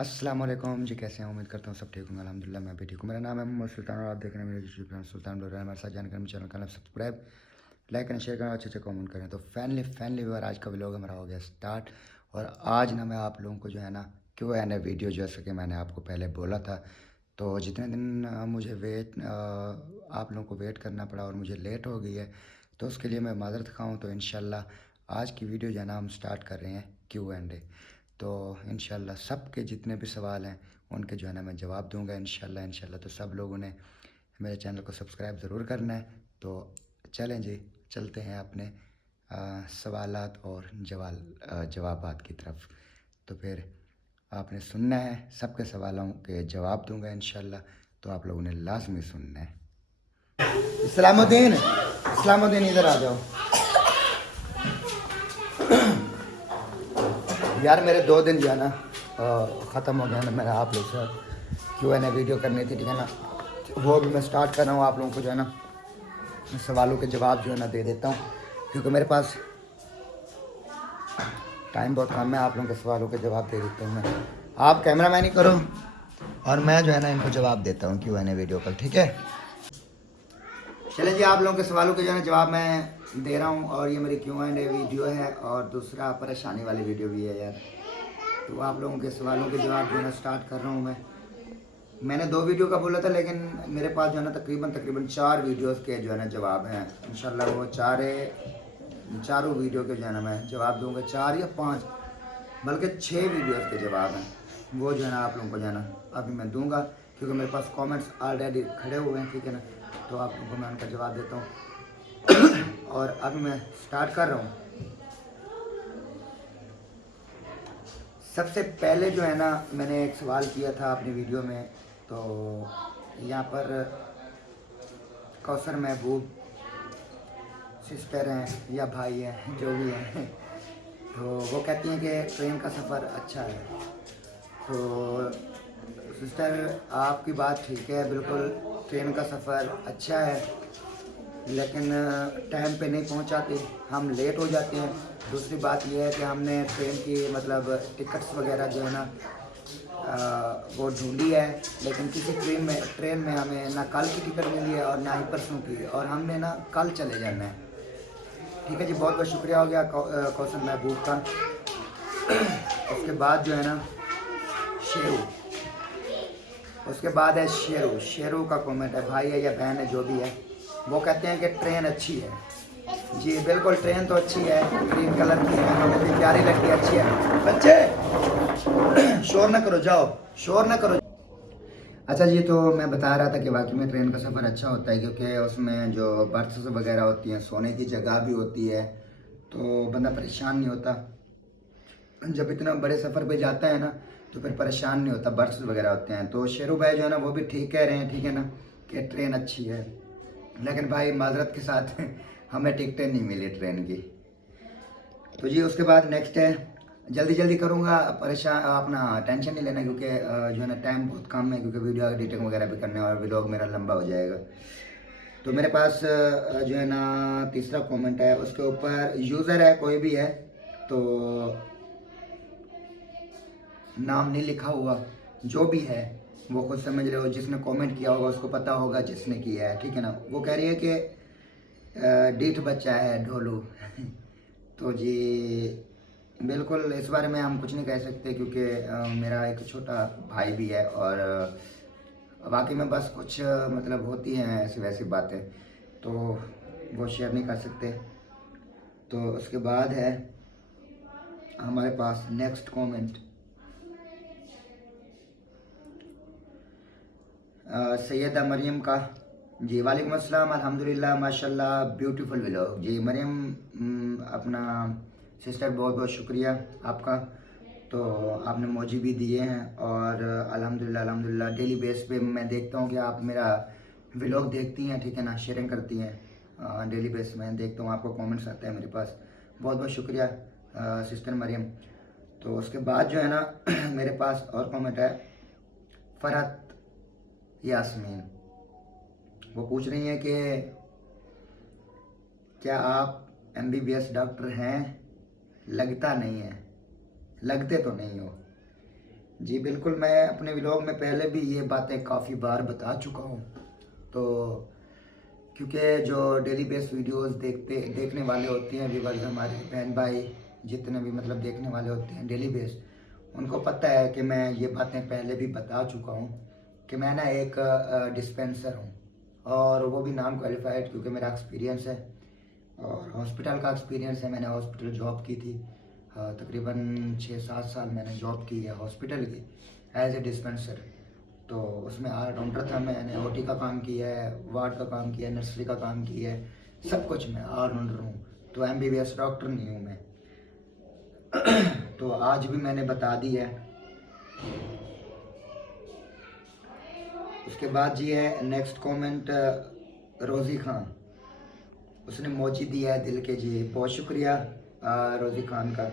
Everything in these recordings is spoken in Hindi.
अस्सलाम वालेकुम जी। कैसे हैं? उम्मीद करता हूँ सब ठीक होंगे। अल्हम्दुलिल्लाह मैं भी ठीक हूँ। मेरा नाम है मोहम्मद सुल्तान और आप देख रहे हैं मेरे यूट्यूब चैनल सुल्तान ब्लॉगर। हमारे साथ जानकर मेरे चैनल का नाम सब्सक्राइब, लाइक करें, शेयर करें, अच्छे कमेंट करें। तो फैनली व्यूअर, आज का व्लॉग हमारा हो गया स्टार्ट। और आज ना मैं आप लोगों को जो है ना क्यों है ना वीडियो, जैसे कि मैंने आपको पहले बोला था, तो जितने दिन मुझे आप लोगों को वेट करना पड़ा और मुझे लेट हो गई है, तो उसके लिए मैं माज़रत खाऊँ। तो इंशाल्लाह आज की वीडियो जो है ना हम स्टार्ट कर रहे हैं Q&A। तो इंशाल्लाह सब के जितने भी सवाल हैं उनके जो है ना मैं जवाब दूंगा इंशाल्लाह। तो सब लोगों ने मेरे चैनल को सब्सक्राइब ज़रूर करना है। तो चलें जी, चलते हैं अपने सवालात और जवाबात की तरफ। तो फिर आपने सुनना है, सबके सवालों के जवाब दूंगा इंशाल्लाह। तो आप लोगों ने लाजमी सुनना है। इस्लामुद्दीन, इस्लामुद्दीन इधर आ जाओ यार। मेरे 2 दिन जो है ना ख़त्म हो गया ना। मेरा आप लोग से Q&A वीडियो करनी थी, ठीक है ना। वो भी मैं स्टार्ट कर रहा हूँ। आप लोगों को जो है ना सवालों के जवाब जो है ना दे देता हूँ, क्योंकि मेरे पास टाइम बहुत कम है। आप लोगों के सवालों के जवाब दे देता हूँ मैं। आप कैमरा मैन ही करो और मैं जो है ना इनको जवाब देता हूँ Q&A वीडियो पर, ठीक है। चलिए जी, आप लोगों के सवालों के जो है ना जवाब मैं दे रहा हूँ। और ये मेरी Q&A वीडियो है और दूसरा परेशानी वाली वीडियो भी है यार। तो आप लोगों के सवालों के जवाब देना स्टार्ट कर रहा हूँ मैं। मैंने 2 वीडियो का बोला था, लेकिन मेरे पास जो है ना तकरीबन 4 वीडियोस के जो है ना जवाब हैं। इंशाल्लाह वो चारों वीडियो के जो है ना मैं जवाब दूंगा। 4 या 5 बल्कि 6 वीडियोस के जवाब हैं, वो जो है ना आप लोगों को जो है ना अभी मैं दूंगा, क्योंकि मेरे पास कमेंट्स ऑलरेडी खड़े हुए हैं, ठीक है ना। तो आप लोगों को मैं उनका जवाब देता हूँ और अभी मैं स्टार्ट कर रहा हूँ। सबसे पहले जो है ना मैंने एक सवाल किया था अपनी वीडियो में, तो यहाँ पर कौसर महबूब सिस्टर हैं या भाई हैं, जो भी हैं, तो वो कहती हैं कि ट्रेन का सफ़र अच्छा है। तो सिस्टर, आपकी बात ठीक है, बिल्कुल ट्रेन का सफ़र अच्छा है, लेकिन टाइम पे नहीं पहुंचाते, हम लेट हो जाते हैं। दूसरी बात यह है कि हमने ट्रेन की मतलब टिकट्स वगैरह जो है ना वो ढूंढी है, लेकिन किसी ट्रेन में हमें ना कल की टिकट मिली है और ना ही परसों की, और हमने ना कल चले जाना है। ठीक है जी, बहुत बहुत शुक्रिया हो गया कौशल महबूब का। उसके बाद जो है ना शेरू, उसके बाद है शेरू। शेरू का कमेंट है, भाई है या बहन है जो भी है, वो कहते हैं कि ट्रेन अच्छी है। जी बिल्कुल, ट्रेन तो अच्छी है, ग्रीन कलर की है, हमें भी प्यारी लगती है, अच्छी है। बच्चे शोर ना करो, जाओ शोर ना करो। अच्छा जी, तो मैं बता रहा था कि वाकई में ट्रेन का सफ़र अच्छा होता है, क्योंकि उसमें जो बर्थ वगैरह होती हैं, सोने की जगह भी होती है, तो बंदा परेशान नहीं होता। जब इतना बड़े सफ़र पे जाता है ना तो फिर परेशान नहीं होता, बर्ड्स वगैरह होते हैं। तो शेरू भाई जो है ना वो भी ठीक कह रहे हैं, ठीक है ना, कि ट्रेन अच्छी है, लेकिन भाई माजरत के साथ हमें टिकटें नहीं मिली ट्रेन की। तो जी उसके बाद नेक्स्ट है, जल्दी जल्दी करूँगा, परेशान अपना टेंशन नहीं लेना, क्योंकि जो है ना टाइम बहुत कम है, क्योंकि वीडियो एडिटिंग वगैरह भी करने और व्लॉग मेरा लंबा हो जाएगा। तो मेरे पास जो है ना तीसरा कमेंट है, उसके ऊपर यूज़र है कोई भी है, तो नाम नहीं लिखा हुआ, जो भी है वो खुद समझ रहे हो, जिसने कमेंट किया होगा उसको पता होगा जिसने किया है, ठीक है ना। वो कह रही है कि डीठ बच्चा है ढोलू तो जी बिल्कुल इस बारे में हम कुछ नहीं कह सकते, क्योंकि मेरा एक छोटा भाई भी है, और वाकई में बस कुछ मतलब होती हैं ऐसी वैसी बातें, तो वो शेयर नहीं कर सकते। तो उसके बाद है हमारे पास नेक्स्ट कमेंट, सैयदा मरियम का। जी वालेकुम अस्सलाम, अल्हम्दुलिल्लाह माशाल्लाह, ब्यूटीफुल व्लॉग। जी मरियम, अपना सिस्टर बहुत बहुत शुक्रिया आपका। तो आपने मौजी भी दिए हैं, और अल्हम्दुलिल्लाह डेली बेस पे मैं देखता हूँ कि आप मेरा व्लॉग देखती हैं, ठीक है ना, शेयरिंग करती हैं। डेली बेस में देखता हूँ, आपको कमेंट्स आते हैं मेरे पास। बहुत बहुत शुक्रिया सिस्टर मरियम। तो उसके बाद जो है ना मेरे पास और कमेंट है, फरहत यास्मीन। वो पूछ रही हैं कि क्या आप MBBS डॉक्टर हैं? लगता नहीं है, लगते तो नहीं हो। जी बिल्कुल, मैं अपने व्लॉग में पहले भी ये बातें काफ़ी बार बता चुका हूँ। तो क्योंकि जो डेली बेस वीडियोस देखने वाले होते हैं व्यूअर्स, हमारे बहन भाई जितने भी मतलब देखने वाले होते हैं डेली बेस, उनको पता है कि मैं ये बातें पहले भी बता चुका हूँ कि मैं ना एक डिस्पेंसर हूँ, और वो भी नॉन क्वालिफाइड, क्योंकि मेरा एक्सपीरियंस है और हॉस्पिटल का एक्सपीरियंस है। मैंने हॉस्पिटल जॉब की थी, तकरीबन 6-7 साल मैंने जॉब की है हॉस्पिटल की एज ए डिस्पेंसर। तो उसमें ऑलराउंडर था, मैंने ओटी का काम किया है, वार्ड का काम किया है, नर्सरी का काम किया है, सब कुछ मैं ऑलराउंडर हूँ। तो एमबीबीएस डॉक्टर नहीं हूँ मैं। तो आज भी मैंने बता दी है। उसके बाद जी है नेक्स्ट कमेंट, रोज़ी खान, उसने मोची दिया है दिल के। जी बहुत शुक्रिया रोज़ी खान का,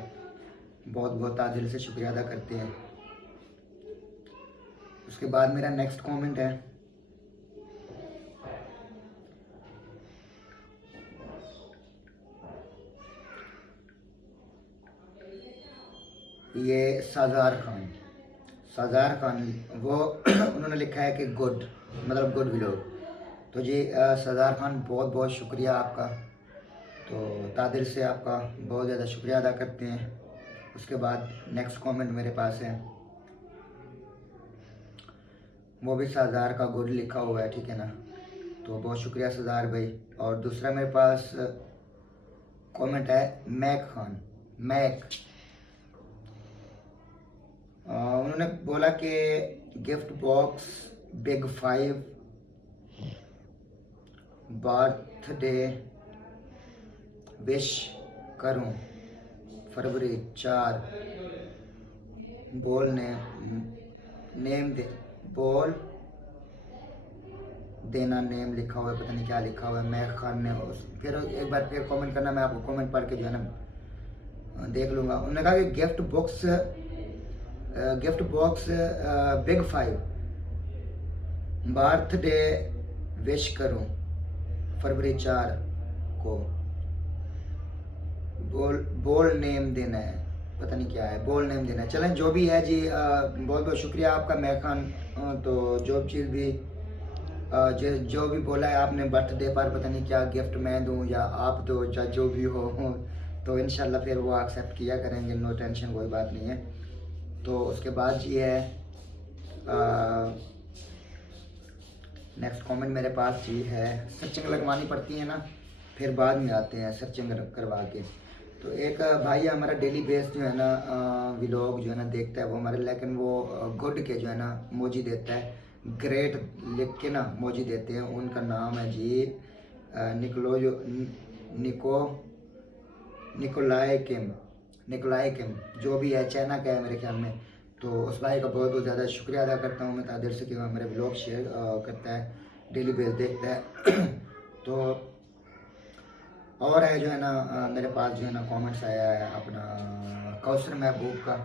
बहुत बहुत दिल से शुक्रिया अदा करते हैं। उसके बाद मेरा नेक्स्ट कमेंट है, ये साजार खान वो उन्होंने लिखा है कि गुड, मतलब गुड व्लॉग। तो जी साजार खान बहुत बहुत शुक्रिया आपका, तो तादिल से आपका बहुत ज़्यादा शुक्रिया अदा करते हैं। उसके बाद नेक्स्ट कमेंट मेरे पास है, वो भी साजार का गुड लिखा हुआ है, ठीक है ना। तो बहुत शुक्रिया साजार भाई। और दूसरा मेरे पास कमेंट है मैक, उन्होंने बोला कि gift box big 5 birthday wish करूं फरवरी 4, बोल देना नेम लिखा हुआ है, पता नहीं क्या लिखा हुआ है। मैं खान ने फिर एक बार फिर कमेंट करना, मैं आपको कमेंट पढ़ के जो है ना देख लूँगा। उन्होंने कहा कि gift box big 5 birthday wish करूं फरवरी 4 को, बोल नेम देना है, पता नहीं क्या है, बोल नेम देना है। चलें जो भी है जी, बहुत बहुत शुक्रिया आपका मैं खान। तो जो चीज़ भी जो भी बोला है आपने बर्थडे पर, पता नहीं क्या गिफ्ट मैं दूं या आप दो या जो भी हो, तो इंशाल्लाह फिर वो एक्सेप्ट किया करेंगे, नो टेंशन, कोई बात नहीं है। तो उसके बाद ये है नेक्स्ट कमेंट मेरे पास जी है, सर्चिंग लगवानी पड़ती है ना, फिर बाद में आते हैं सर्चिंग करवा के। तो एक भाई है हमारा डेली बेस जो है ना व्लॉग जो है ना देखता है वो हमारे, लेकिन वो गुड के जो है ना मोजी देता है, ग्रेट लिख के ना मोजी देते हैं। उनका नाम है जी निकोलाई किम, जो भी है, चाइना का है मेरे ख्याल में। तो उस भाई का बहुत बहुत ज़्यादा शुक्रिया अदा करता हूँ मैं तादिर से कि वह मेरे ब्लॉग शेयर करता है, डेली बेस देखता है। तो और है जो है ना मेरे पास जो है ना कमेंट्स आया है अपना कौसर महबूब का,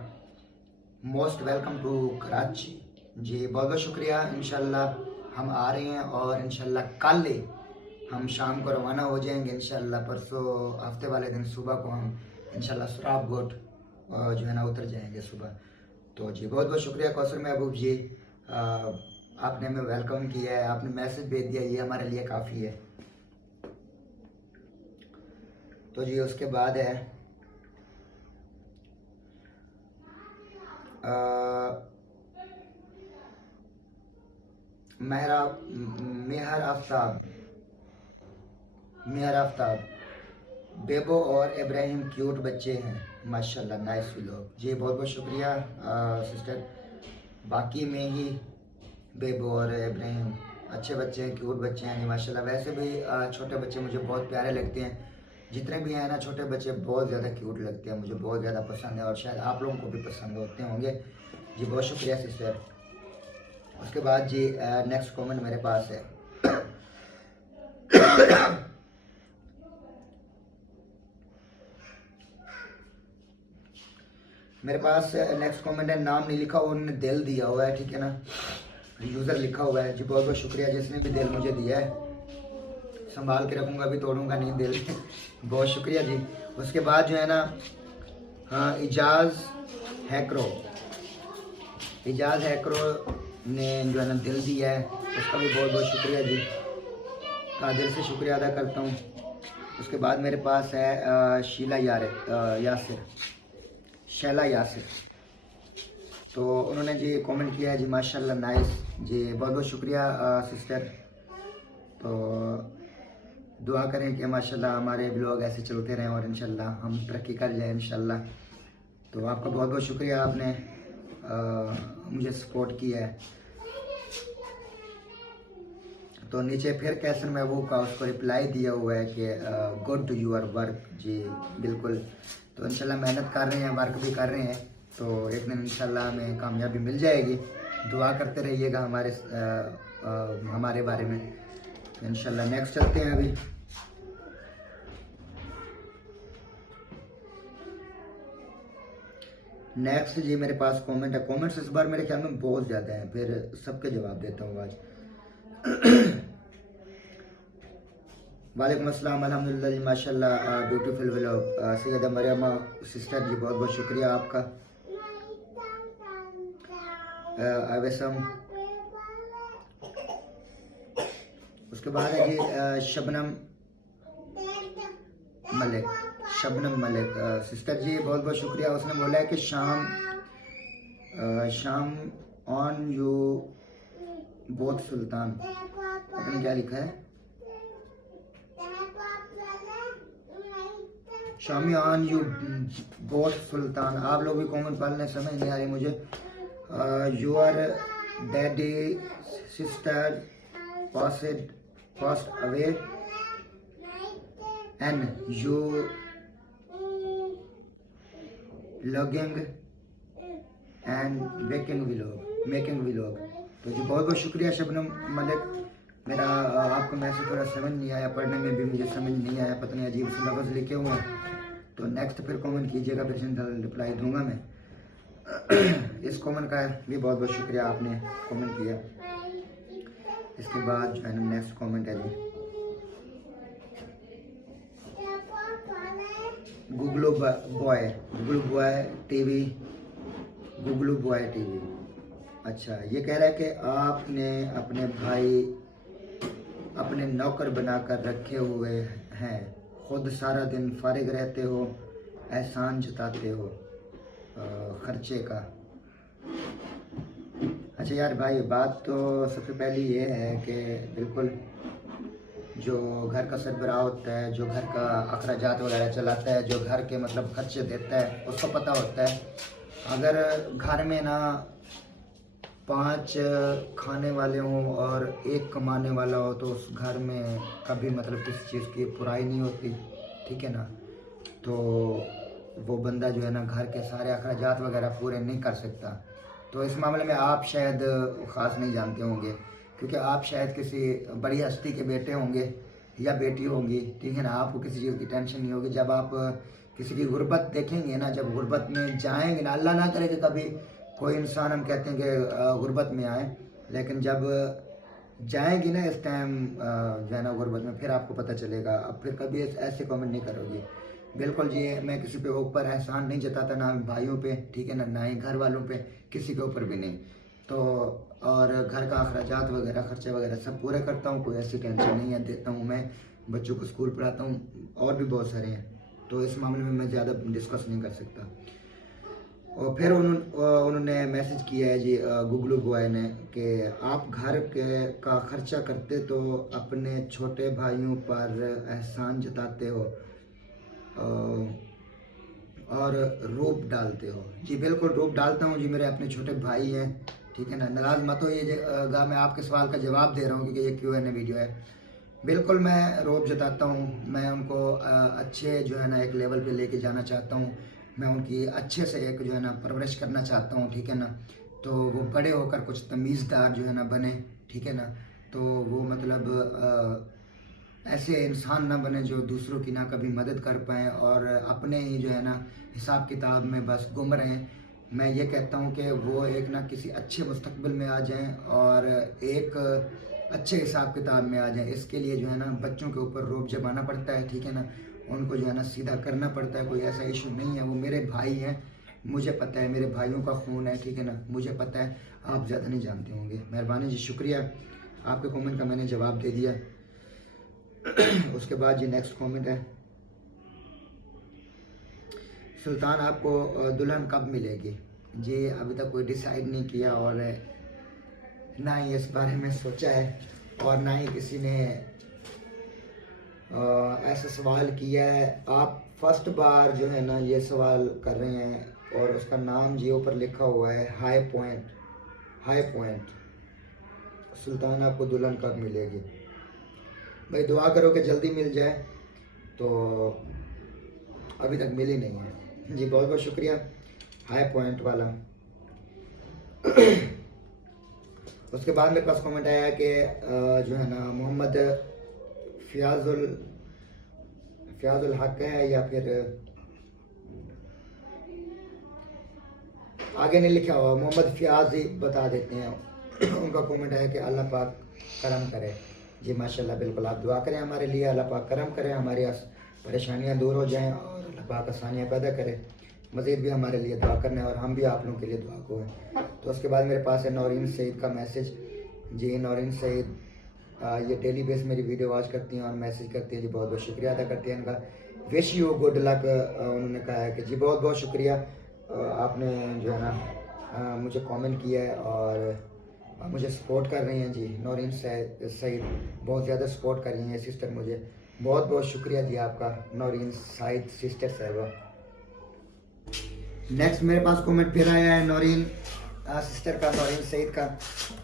मोस्ट वेलकम टू कराची। जी बहुत बहुत शुक्रिया। इंशाल्लाह हम आ रहे हैं और इंशाल्लाह कल हम शाम को रवाना हो जाएंगे। इंशाल्लाह परसों हफ्ते वाले दिन सुबह को हम इंशाल्लाह सुराब गोट जो है ना उतर जाएंगे सुबह। तो जी बहुत बहुत शुक्रिया कौसर महबूब जी, आपने हमें वेलकम किया है, आपने मैसेज भेज दिया, ये हमारे लिए काफ़ी है। तो जी उसके बाद है मेहर आफ्ताब, बेबो और इब्राहिम क्यूट बच्चे हैं माशाल्लाह, नाइस व्लॉग। जी बहुत बहुत शुक्रिया सिस्टर। बाकी में ही बेबो और इब्राहिम अच्छे बच्चे हैं, क्यूट बच्चे हैं माशाल्लाह। वैसे भी छोटे बच्चे मुझे बहुत प्यारे लगते हैं, जितने भी हैं ना छोटे बच्चे बहुत ज़्यादा क्यूट लगते हैं, मुझे बहुत ज़्यादा पसंद है और शायद आप लोगों को भी पसंद होते होंगे। जी बहुत शुक्रिया सिस्टर। उसके बाद जी नेक्स्ट कमेंट मेरे पास है मेरे पास नेक्स्ट कमेंट है, नाम नहीं लिखा, उन्होंने दिल दिया हुआ है, ठीक है ना, यूज़र लिखा हुआ है। जी बहुत बहुत शुक्रिया जिसने भी दिल मुझे दिया है, संभाल के रखूँगा, भी तोड़ूंगा नहीं दिल। बहुत शुक्रिया जी। उसके बाद जो है ना इजाज़ हैकरो, एजाज हैकरो ने जो है ना दिल दिया है, उसका भी बहुत बहुत शुक्रिया जी, का दिल से शुक्रिया अदा करता हूँ। उसके बाद मेरे पास है शीला शैला यासिर, तो उन्होंने जी कमेंट किया है जी माशाल्लाह नाइस जी, बहुत बहुत शुक्रिया सिस्टर। तो दुआ करें कि माशाल्लाह हमारे ब्लॉग ऐसे चलते रहें और इंशाल्लाह हम तरक्की कर जाएं इंशाल्लाह। तो आपका बहुत बहुत शुक्रिया, आपने मुझे सपोर्ट किया है। तो नीचे फिर कैसर महबूब का उसको रिप्लाई दिया हुआ है कि गुड यूर वर्क जी, बिल्कुल। तो इंशाल्लाह मेहनत कर रहे हैं, वर्क भी कर रहे हैं, तो एक दिन इंशाल्लाह हमें कामयाबी मिल जाएगी। दुआ करते रहिएगा हमारे बारे में। तो इंशाल्लाह नेक्स्ट चलते हैं। अभी नेक्स्ट जी मेरे पास कमेंट है। कमेंट्स इस बार मेरे ख्याल में बहुत ज़्यादा हैं, फिर सबके जवाब देता हूँ आज। वालेकुम अस्सलाम, अल्हम्दुलिल्लाह जी माशाल्लाह, beautiful vlog. Sayyada Mariam sister ji बहुत बहुत शुक्रिया आपका। अवैसम, उसके बाद है जी शबनम मलिक सिस्टर जी बहुत बहुत शुक्रिया। उसने बोला है कि शाम ऑन यू बोथ सुल्तान, आपने क्या लिखा है, शामी ऑन यू बोथ सुल्तान। आप लोग भी कॉमेंट पढ़ने समझ नहीं आ रही मुझे। Your daddy sister passed away and you logging and making vlog। तो जी बहुत बहुत शुक्रिया शबनम मलिक। मेरा आपको मैसेज थोड़ा समझ नहीं आया, पढ़ने में भी मुझे समझ नहीं आया, पता नहीं अजीब से लफ्ज़ लिखे हुए हैं, तो नेक्स्ट फिर कमेंट कीजिएगा, फिर रिप्लाई दूंगा मैं। इस कमेंट का भी बहुत बहुत शुक्रिया, आपने कमेंट किया। इसके बाद जो है ना नेक्स्ट कमेंट है जी गुगलू बॉय टीवी। अच्छा, ये कह रहा है कि आपने अपने भाई अपने नौकर बनाकर रखे हुए हैं, खुद सारा दिन फारिग रहते हो, एहसान जताते हो खर्चे का। अच्छा यार भाई, बात तो सबसे पहली ये है कि बिल्कुल जो घर का सरबराह होता है, जो घर का अखराजात वगैरह चलाता है, जो घर के मतलब खर्चे देता है, उसको पता होता है। अगर घर में ना 5 खाने वाले हों और 1 कमाने वाला हो, तो उस घर में कभी मतलब किसी चीज़ की बुराई नहीं होती, ठीक है ना। तो वो बंदा जो है ना घर के सारे अखराजात वगैरह पूरे नहीं कर सकता। तो इस मामले में आप शायद ख़ास नहीं जानते होंगे, क्योंकि आप शायद किसी बड़ी हस्ती के बेटे होंगे या बेटी होंगी, ठीक है ना। आपको किसी चीज़ की टेंशन नहीं होगी। जब आप किसी की गुर्बत देखेंगे ना, जब गुर्बत में जाएंगे ना, अल्लाह ना करे कि कभी कोई इंसान, हम कहते हैं कि गुर्बत में आए, लेकिन जब जाएंगी ना इस टाइम जो है ना गुर्बत में, फिर आपको पता चलेगा। अब फिर कभी ऐसे कमेंट नहीं करोगे। बिल्कुल जी, मैं किसी पे ऊपर एहसान नहीं जताता, ना भाइयों पे, ठीक है ना, ना ही घर वालों पे, किसी के ऊपर भी नहीं। तो और घर का अखराजात वगैरह, खर्चे वगैरह सब पूरे करता हूँ, कोई ऐसी टेंशन नहीं है। देता हूँ मैं, बच्चों को स्कूल पढ़ाता हूँ, और भी बहुत सारे हैं। तो इस मामले में मैं ज़्यादा डिस्कस नहीं कर सकता। और फिर उन्होंने मैसेज किया है जी गुगलू बॉय ने कि आप घर का खर्चा करते तो अपने छोटे भाइयों पर एहसान जताते हो और रूप डालते हो। जी बिल्कुल रूप डालता हूँ जी, मेरे अपने छोटे भाई हैं, ठीक है ना। नाराज़ मत हो, ये मैं आपके सवाल का जवाब दे रहा हूँ, क्योंकि ये Q&A वीडियो है। बिल्कुल मैं रूप जताता हूँ, मैं उनको अच्छे जो है ना एक लेवल पे लेके जाना चाहता हूँ, मैं उनकी अच्छे से एक जो है ना परवरिश करना चाहता हूँ, ठीक है ना। तो वो बड़े होकर कुछ तमीज़दार जो है ना बने, ठीक है ना। तो वो मतलब ऐसे इंसान ना बने जो दूसरों की ना कभी मदद कर पाएँ और अपने ही जो है ना हिसाब किताब में बस गुम रहें। मैं ये कहता हूँ कि वो एक ना किसी अच्छे मुस्तकबिल में आ जाएं और एक अच्छे हिसाब किताब में आ जाएं। इसके लिए जो है ना बच्चों के ऊपर रोब जमाना पड़ता है, ठीक है ना। उनको जो है ना सीधा करना पड़ता है, कोई ऐसा इशू नहीं है। वो मेरे भाई हैं, मुझे पता है मेरे भाइयों का खून है, ठीक है ना, मुझे पता है, आप ज़्यादा नहीं जानते होंगे। मेहरबानी जी, शुक्रिया, आपके कमेंट का मैंने जवाब दे दिया। उसके बाद जी नेक्स्ट कमेंट है, सुल्तान आपको दुल्हन कब मिलेगी? जी अभी तक कोई डिसाइड नहीं किया और ना ही इस बारे में सोचा है और ना ही किसी ने ऐसा सवाल किया है। आप फर्स्ट बार जो है ना ये सवाल कर रहे हैं और उसका नाम जी ऊपर लिखा हुआ है हाई पॉइंट। हाई पॉइंट, सुल्तान आपको दुल्हन कब मिलेगी? भाई दुआ करो कि जल्दी मिल जाए, तो अभी तक मिली नहीं है जी। बहुत बहुत शुक्रिया हाई पॉइंट वाला। उसके बाद मेरे पास कमेंट आया कि जो है ना मोहम्मद फ़याज़ुल हक है या फिर आगे नहीं लिखा हुआ, मोहम्मद फ़याज़ ही बता देते हैं। उनका कमेंट है कि अल्लाह पाक करम करे। जी माशाल्लाह, बिल्कुल आप दुआ करें हमारे लिए, अल्लाह पाक करम करे, हमारी परेशानियां दूर हो जाएं और अल्लाह पाक आसानियाँ पैदा करे। मज़ीद भी हमारे लिए दुआ करना है और हम भी आप लोगों के लिए दुआ को हैं। तो उसके बाद मेरे पास है नौरीन सईद का मैसेज। जी नौरीन सईद ये डेली बेस मेरी वीडियो वॉच करती हैं और मैसेज करती हैं जी, बहुत बहुत शुक्रिया अदा करती हैं इनका। विश यू गुड लक उन्होंने कहा है कि जी बहुत बहुत शुक्रिया, आपने जो है ना मुझे कमेंट किया है और मुझे सपोर्ट कर रही हैं जी। नौरीन सईद बहुत ज़्यादा सपोर्ट कर रही हैं सिस्टर मुझे, बहुत बहुत शुक्रिया जी आपका नौरीन सईद सिस्टर साहिबा। नेक्स्ट मेरे पास कमेंट फिर आया है नौरीन सिस्टर का, नौरीन सईद का।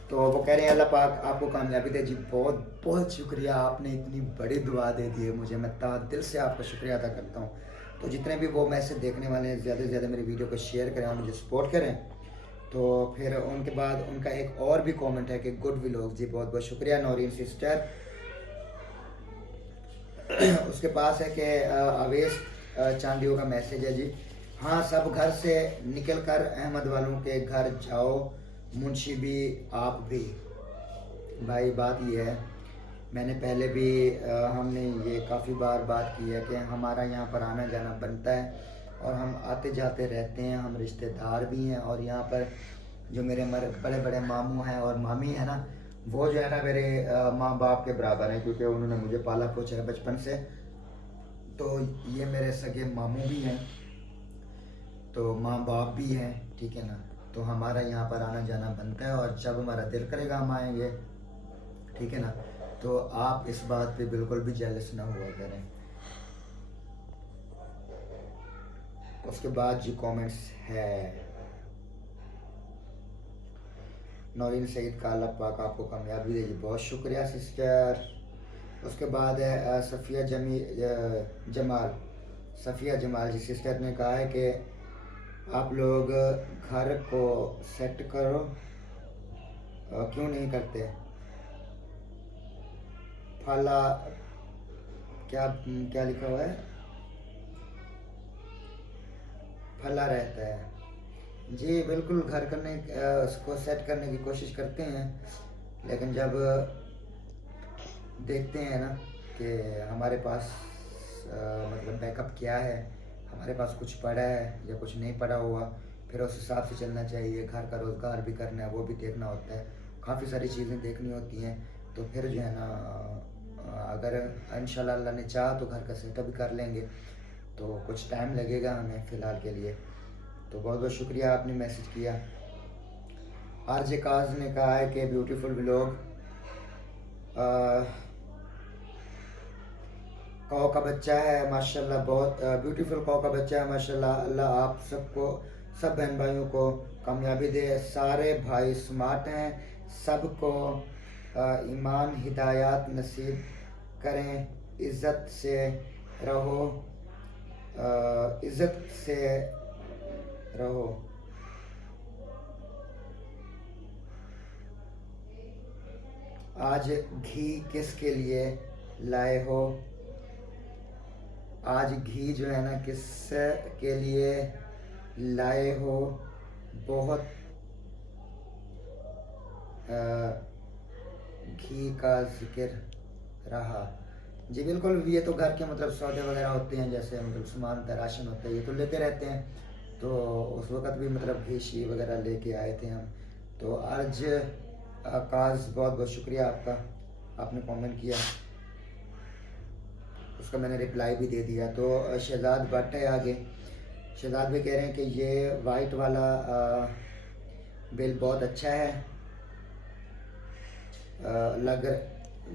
तो वो कह रहे हैं अल्लाह पाक आपको कामयाबी दे जी। बहुत बहुत शुक्रिया, आपने इतनी बड़ी दुआ दे दी है मुझे, मैं दिल से आपका शुक्रिया अदा करता हूँ। तो जितने भी वो मैसेज देखने वाले हैं ज़्यादा से ज़्यादा मेरी वीडियो को शेयर करें और मुझे सपोर्ट करें। तो फिर उनके बाद उनका एक और भी कमेंट है कि गुड व्लॉग जी, बहुत बहुत शुक्रिया नौरीन सिस्टर। उसके पास है कि अवेश चांदियों का मैसेज है जी। हाँ सब घर से निकल कर अहमद वालों के घर जाओ, मुंशी भी आप भी। भाई बात ये है, मैंने पहले भी हमने ये काफ़ी बार बात की है कि हमारा यहाँ पर आना जाना बनता है और हम आते जाते रहते हैं, हम रिश्तेदार भी हैं। और यहाँ पर जो मेरे बड़े बड़े मामू हैं और मामी हैं ना, वो जो है ना मेरे माँ बाप के बराबर हैं, क्योंकि उन्होंने मुझे पाला पोसा है बचपन से। तो ये मेरे सगे मामू भी हैं, तो माँ बाप भी हैं, ठीक है ना। तो हमारा यहाँ पर आना जाना बनता है और जब हमारा दिल करेगा हम आएंगे, ठीक है ना। तो आप इस बात पे बिल्कुल भी जेलस ना हुआ करें। उसके बाद जी कमेंट्स है नौरीन सईद का, अल्लाह पाक आपको कामयाबी दे जी, बहुत शुक्रिया सिस्टर। उसके बाद है सफ़िया जमाल जी सिस्टर ने कहा है कि आप लोग घर को सेट करो, क्यों नहीं करते? फला क्या क्या लिखा हुआ है, फला रहता है जी। बिल्कुल घर करने उसको सेट करने की कोशिश करते हैं, लेकिन जब देखते हैं ना कि हमारे पास मतलब बैकअप क्या है, हमारे पास कुछ पड़ा है या कुछ नहीं पड़ा हुआ, फिर उस हिसाब से चलना चाहिए। घर का रोज़गार भी करना है, वो भी देखना होता है, काफ़ी सारी चीज़ें देखनी होती हैं। तो फिर जो है ना अगर इंशाल्लाह अल्लाह ने चाहा तो घर का सेटअप भी कर लेंगे, तो कुछ टाइम लगेगा हमें फ़िलहाल के लिए। तो बहुत बहुत शुक्रिया आपने मैसेज किया। आरजे काज ने कहा है कि ब्यूटीफुल व्लॉग, कौ का बच्चा है माशाल्लाह, बहुत ब्यूटीफुल कौ का बच्चा है माशाल्लाह। अल्लाह आप सबको, सब बहन भाइयों को कामयाबी दे। सारे भाई स्मार्ट हैं, सबको ईमान हिदायत नसीब करें। इज़्ज़त से रहो, इज़्ज़त से रहो। आज घी किसके लिए लाए हो? आज घी जो है ना किस के लिए लाए हो? बहुत घी का जिक्र रहा जी। बिल्कुल, ये तो घर के मतलब सौदे वगैरह होते हैं, जैसे मतलब सामान का राशन होता है, ये तो लेते रहते हैं। तो उस वक़्त भी मतलब घी शी वगैरह लेके आए थे हम। तो आज आकाश बहुत बहुत शुक्रिया आपका, आपने कमेंट किया, उसका मैंने रिप्लाई भी दे दिया। तो शहजाद भट्ट है आगे, शहजाद भी कह रहे हैं कि ये वाइट वाला बिल बहुत अच्छा है, लग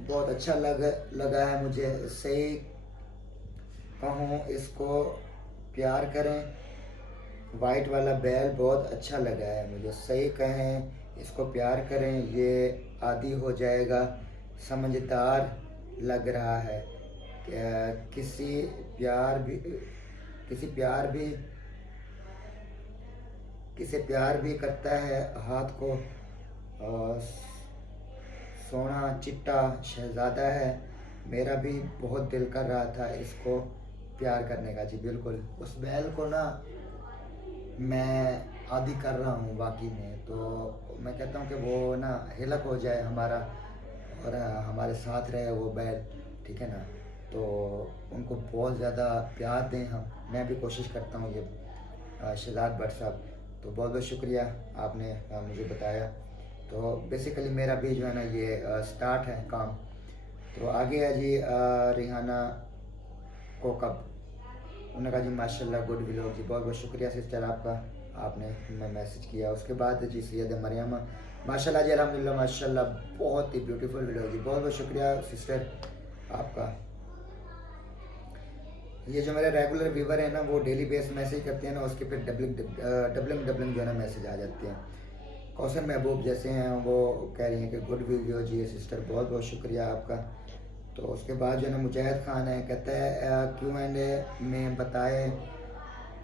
बहुत अच्छा लगा है मुझे। सही कहूँ इसको प्यार करें, वाइट वाला बैल बहुत अच्छा लगा है मुझे। सही कहें इसको प्यार करें, ये आदी हो जाएगा, समझदार लग रहा है। किसी प्यार भी किसी प्यार भी किसे प्यार भी करता है हाथ को सोना चिट्टा शहजादा है। मेरा भी बहुत दिल कर रहा था इसको प्यार करने का। जी बिल्कुल, उस बैल को ना मैं आदी कर रहा हूँ वाकई में। तो मैं कहता हूँ कि वो ना हिलक हो जाए हमारा और हमारे साथ रहे वो बैल, ठीक है ना। तो उनको बहुत ज़्यादा प्यार दें हम, मैं भी कोशिश करता हूँ ये। शहजाद भट्ट साहब, तो बहुत बहुत शुक्रिया आपने मुझे बताया। तो बेसिकली मेरा भी जो है ना ये स्टार्ट है काम। तो आगे है जी रिहाना कोकब, उन्होंने कहा जी माशाल्लाह गुड व्लॉग। जी बहुत बहुत शुक्रिया सिस्टर आपका, आपने मैं मैसेज किया। उसके बाद जी सैयद मरियम, माशाल्लाह जी अल्हम्दुलिल्लाह माशाल्लाह बहुत ही ब्यूटीफुल व्लॉग। जी बहुत बहुत शुक्रिया सिस्टर आपका। ये जो मेरे रेगुलर व्यूवर हैं ना वो डेली बेस मैसेज करते हैं ना, उसके फिर डबलिंग जो है ना मैसेज आ जाते हैं। कौसर महबूब जैसे हैं वो कह रही हैं कि गुड वीडियो जी सिस्टर, बहुत बहुत शुक्रिया आपका। तो उसके बाद जो है ना मुजाहिद खान है, कहता है Q&A में बताए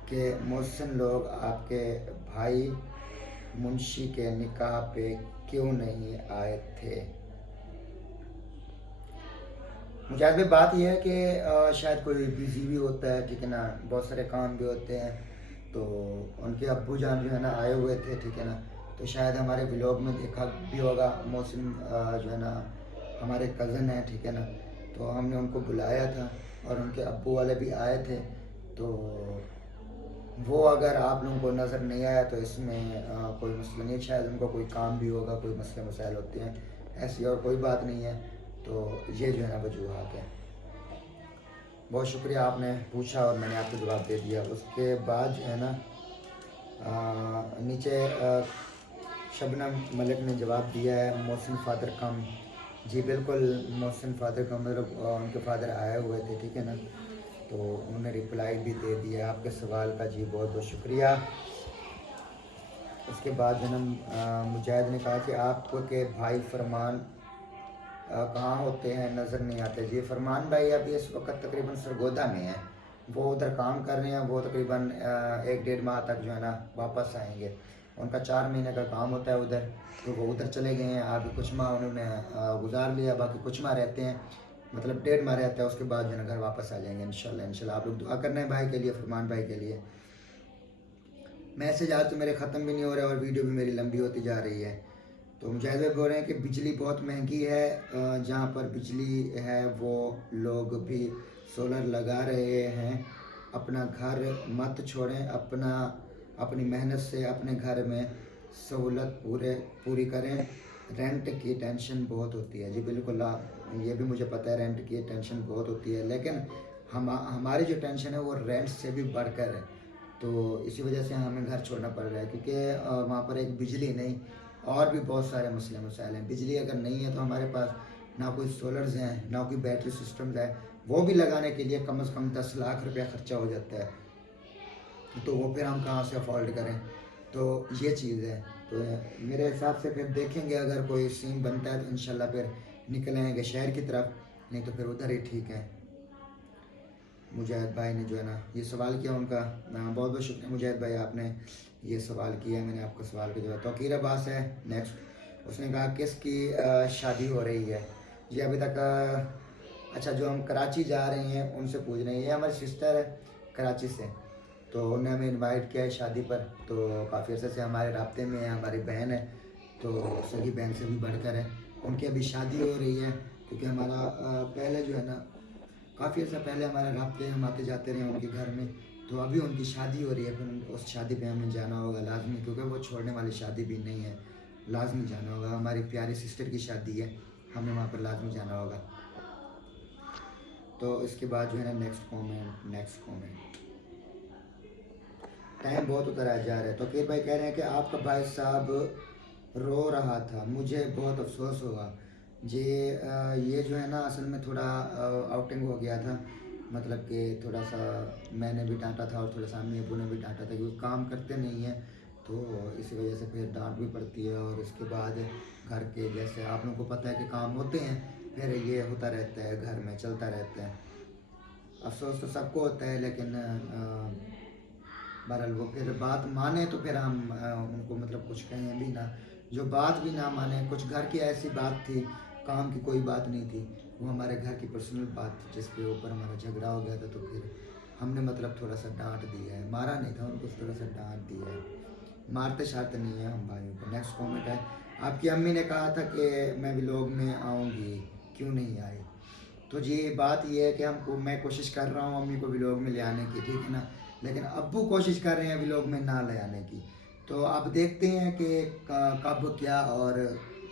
कि मोहसिन लोग आपके भाई मुंशी के निकाह पे क्यों नहीं आए थे। मुजाहिद भाई बात यह है कि शायद कोई बिजी भी होता है, ठीक है ना, बहुत सारे काम भी होते हैं। तो उनके अब्बू जान जो है ना आए हुए थे, ठीक है ना। तो शायद हमारे व्लॉग में देखा भी होगा, मोहसिन जो है ना हमारे कज़न हैं, ठीक है ना। तो हमने उनको बुलाया था और उनके अब्बू वाले भी आए थे। तो वो अगर आप लोगों को नज़र नहीं आया तो इसमें कोई मसला नहीं है, शायद उनको कोई काम भी होगा, कोई मसले मसाइल होते हैं, ऐसी और कोई बात नहीं है। तो ये जो है ना वजूहात है। बहुत शुक्रिया आपने पूछा और मैंने आपको जवाब दे दिया। उसके बाद जो है ना नीचे शबनम मलिक ने जवाब दिया है मोहसिन फादर कम। जी बिल्कुल, मोहसिन फादर कम मतलब उनके फादर आए हुए थे, ठीक है ना। तो उन्होंने रिप्लाई भी दे दिया आपके सवाल का। जी बहुत बहुत शुक्रिया। उसके बाद जन्म मुजाहिद ने कहा कि आपके भाई फरमान कहाँ होते हैं, नज़र नहीं आते। जी फरमान भाई अभी इस वक्त तकरीबन सरगोदा में है, वो उधर काम कर रहे हैं। वो तकरीबन 1-1.5 माह तक जो है ना वापस आएंगे। उनका 4 महीने का काम होता है उधर, तो वो उधर चले गए हैं। अभी कुछ माह उन्होंने गुजार लिया, बाकी कुछ माह रहते हैं, मतलब 1.5 माह रहता है। उसके बाद जो है ना घर वापस आ जाएंगे इंशाल्लाह। इंशाल्लाह आप लोग दुआ करना है भाई के लिए, फरमान भाई के लिए। मैसेज आज तो मेरे ख़त्म भी नहीं हो रहे और वीडियो भी मेरी लंबी होती जा रही है। तो मुजाहिद भाई बोल रहे हैं कि बिजली बहुत महंगी है, जहाँ पर बिजली है वो लोग भी सोलर लगा रहे हैं। अपना घर मत छोड़ें, अपनी मेहनत से अपने घर में सहूलत पूरी करें। रेंट की टेंशन बहुत होती है। जी बिल्कुल, ये भी मुझे पता है रेंट की टेंशन बहुत होती है, लेकिन हमारी जो टेंशन है वो रेंट से भी बढ़कर है। तो इसी वजह से हमें घर छोड़ना पड़ रहा है, क्योंकि वहाँ पर एक बिजली नहीं और भी बहुत सारे मसले मसाइल हैं। बिजली अगर नहीं है तो हमारे पास ना कोई सोलर्स हैं, ना कोई बैटरी सिस्टम्स है। वो भी लगाने के लिए कम से कम 10 लाख रुपया ख़र्चा हो जाता है, तो वो फिर हम कहाँ से अफोर्ड करें। तो ये चीज़ है। तो मेरे हिसाब से फिर देखेंगे, अगर कोई सीन बनता है तो इंशाल्लाह फिर निकल आएंगे शहर की तरफ, नहीं तो फिर उधर ही ठीक है। मुजाहिद भाई ने जो है ना ये सवाल किया, उनका बहुत बहुत शुक्रिया मुजाहिद भाई, आपने ये सवाल किया, मैंने आपका सवाल का जवाब। तौकीर अब्बास है नेक्स्ट, उसने कहा किसकी शादी हो रही है। ये अभी तक अच्छा जो हम कराची जा रहे हैं उनसे पूछ रहे हैं। ये हमारी सिस्टर है कराची से, तो उन्होंने हमें इनवाइट किया है शादी पर। तो काफ़ी अर्से से हमारे राब्ते में है, हमारी बहन है, तो सगी बहन से भी बढ़कर है। उनकी अभी शादी हो रही है, क्योंकि हमारा पहले जो है ना काफ़ी अर्सा पहले हमारे राब्ते हम आते जाते रहे उनके घर में। तो अभी उनकी शादी हो रही है, फिर उस शादी पे हमें जाना होगा लाजमी, क्योंकि वो छोड़ने वाली शादी भी नहीं है, लाजमी जाना होगा। हमारी प्यारी सिस्टर की शादी है, हमें वहाँ पर लाजमी जाना होगा। तो इसके बाद जो है ना नेक्स्ट कॉमेंट। टाइम बहुत उतरा जा रहा है। तो अकीर भाई कह रहे हैं कि आपका भाई साहब रो रहा था, मुझे बहुत अफसोस हुआ जी। ये जो है ना असल में थोड़ा आउटिंग हो गया था, मतलब कि थोड़ा सा मैंने भी डांटा था और थोड़ा सा अम्मी अबू ने भी डांटा था, क्योंकि काम करते नहीं हैं, तो इसी वजह से फिर डांट भी पड़ती है। और इसके बाद घर के जैसे आप लोगों को पता है कि काम होते हैं, फिर ये होता रहता है, घर में चलता रहता है। अफसोस तो सबको होता है, लेकिन बहरहाल वो फिर बात माने तो फिर हम उनको मतलब कुछ कहें भी ना। जो बात भी ना माने, कुछ घर की ऐसी बात थी, काम की कोई बात नहीं थी, वो हमारे घर की पर्सनल बात थी जिसके ऊपर हमारा झगड़ा हो गया था। तो फिर हमने मतलब थोड़ा सा डांट दिया है, मारा नहीं था उनको, थोड़ा सा डांट दिया है, मारते शारते नहीं है हम भाइयों को। नेक्स्ट कॉमेंट है, आपकी अम्मी ने कहा था कि मैं व्लॉग में आऊँगी, क्यों नहीं आई? तो जी बात ये है कि हमको, मैं कोशिश कर रहा हूँ अम्मी को व्लॉग में ले आने की, ठीक है ना, लेकिन अब्बू कोशिश कर रहे हैं व्लॉग में ना ले आने की। तो अब देखते हैं कि कब क्या और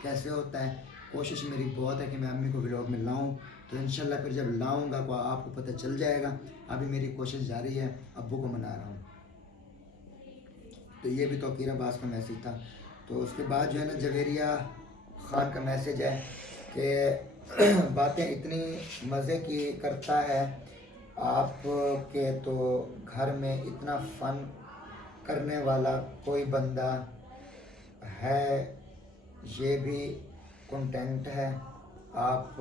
कैसे होता है। कोशिश मेरी बहुत है कि मैं अम्मी को व्लॉग में लाऊं, तो इंशाल्लाह फिर जब लाऊंगा तो आपको पता चल जाएगा। अभी मेरी कोशिश जारी है, अब्बू को मना रहा हूँ। तो ये भी तौकीर अब्बास का मैसेज था। तो उसके बाद जो है ना जवेरिया ख़ान का मैसेज है कि बातें इतनी मज़े की करता है आपके, तो घर में इतना फ़न करने वाला कोई बंदा है, ये भी कंटेंट है। आप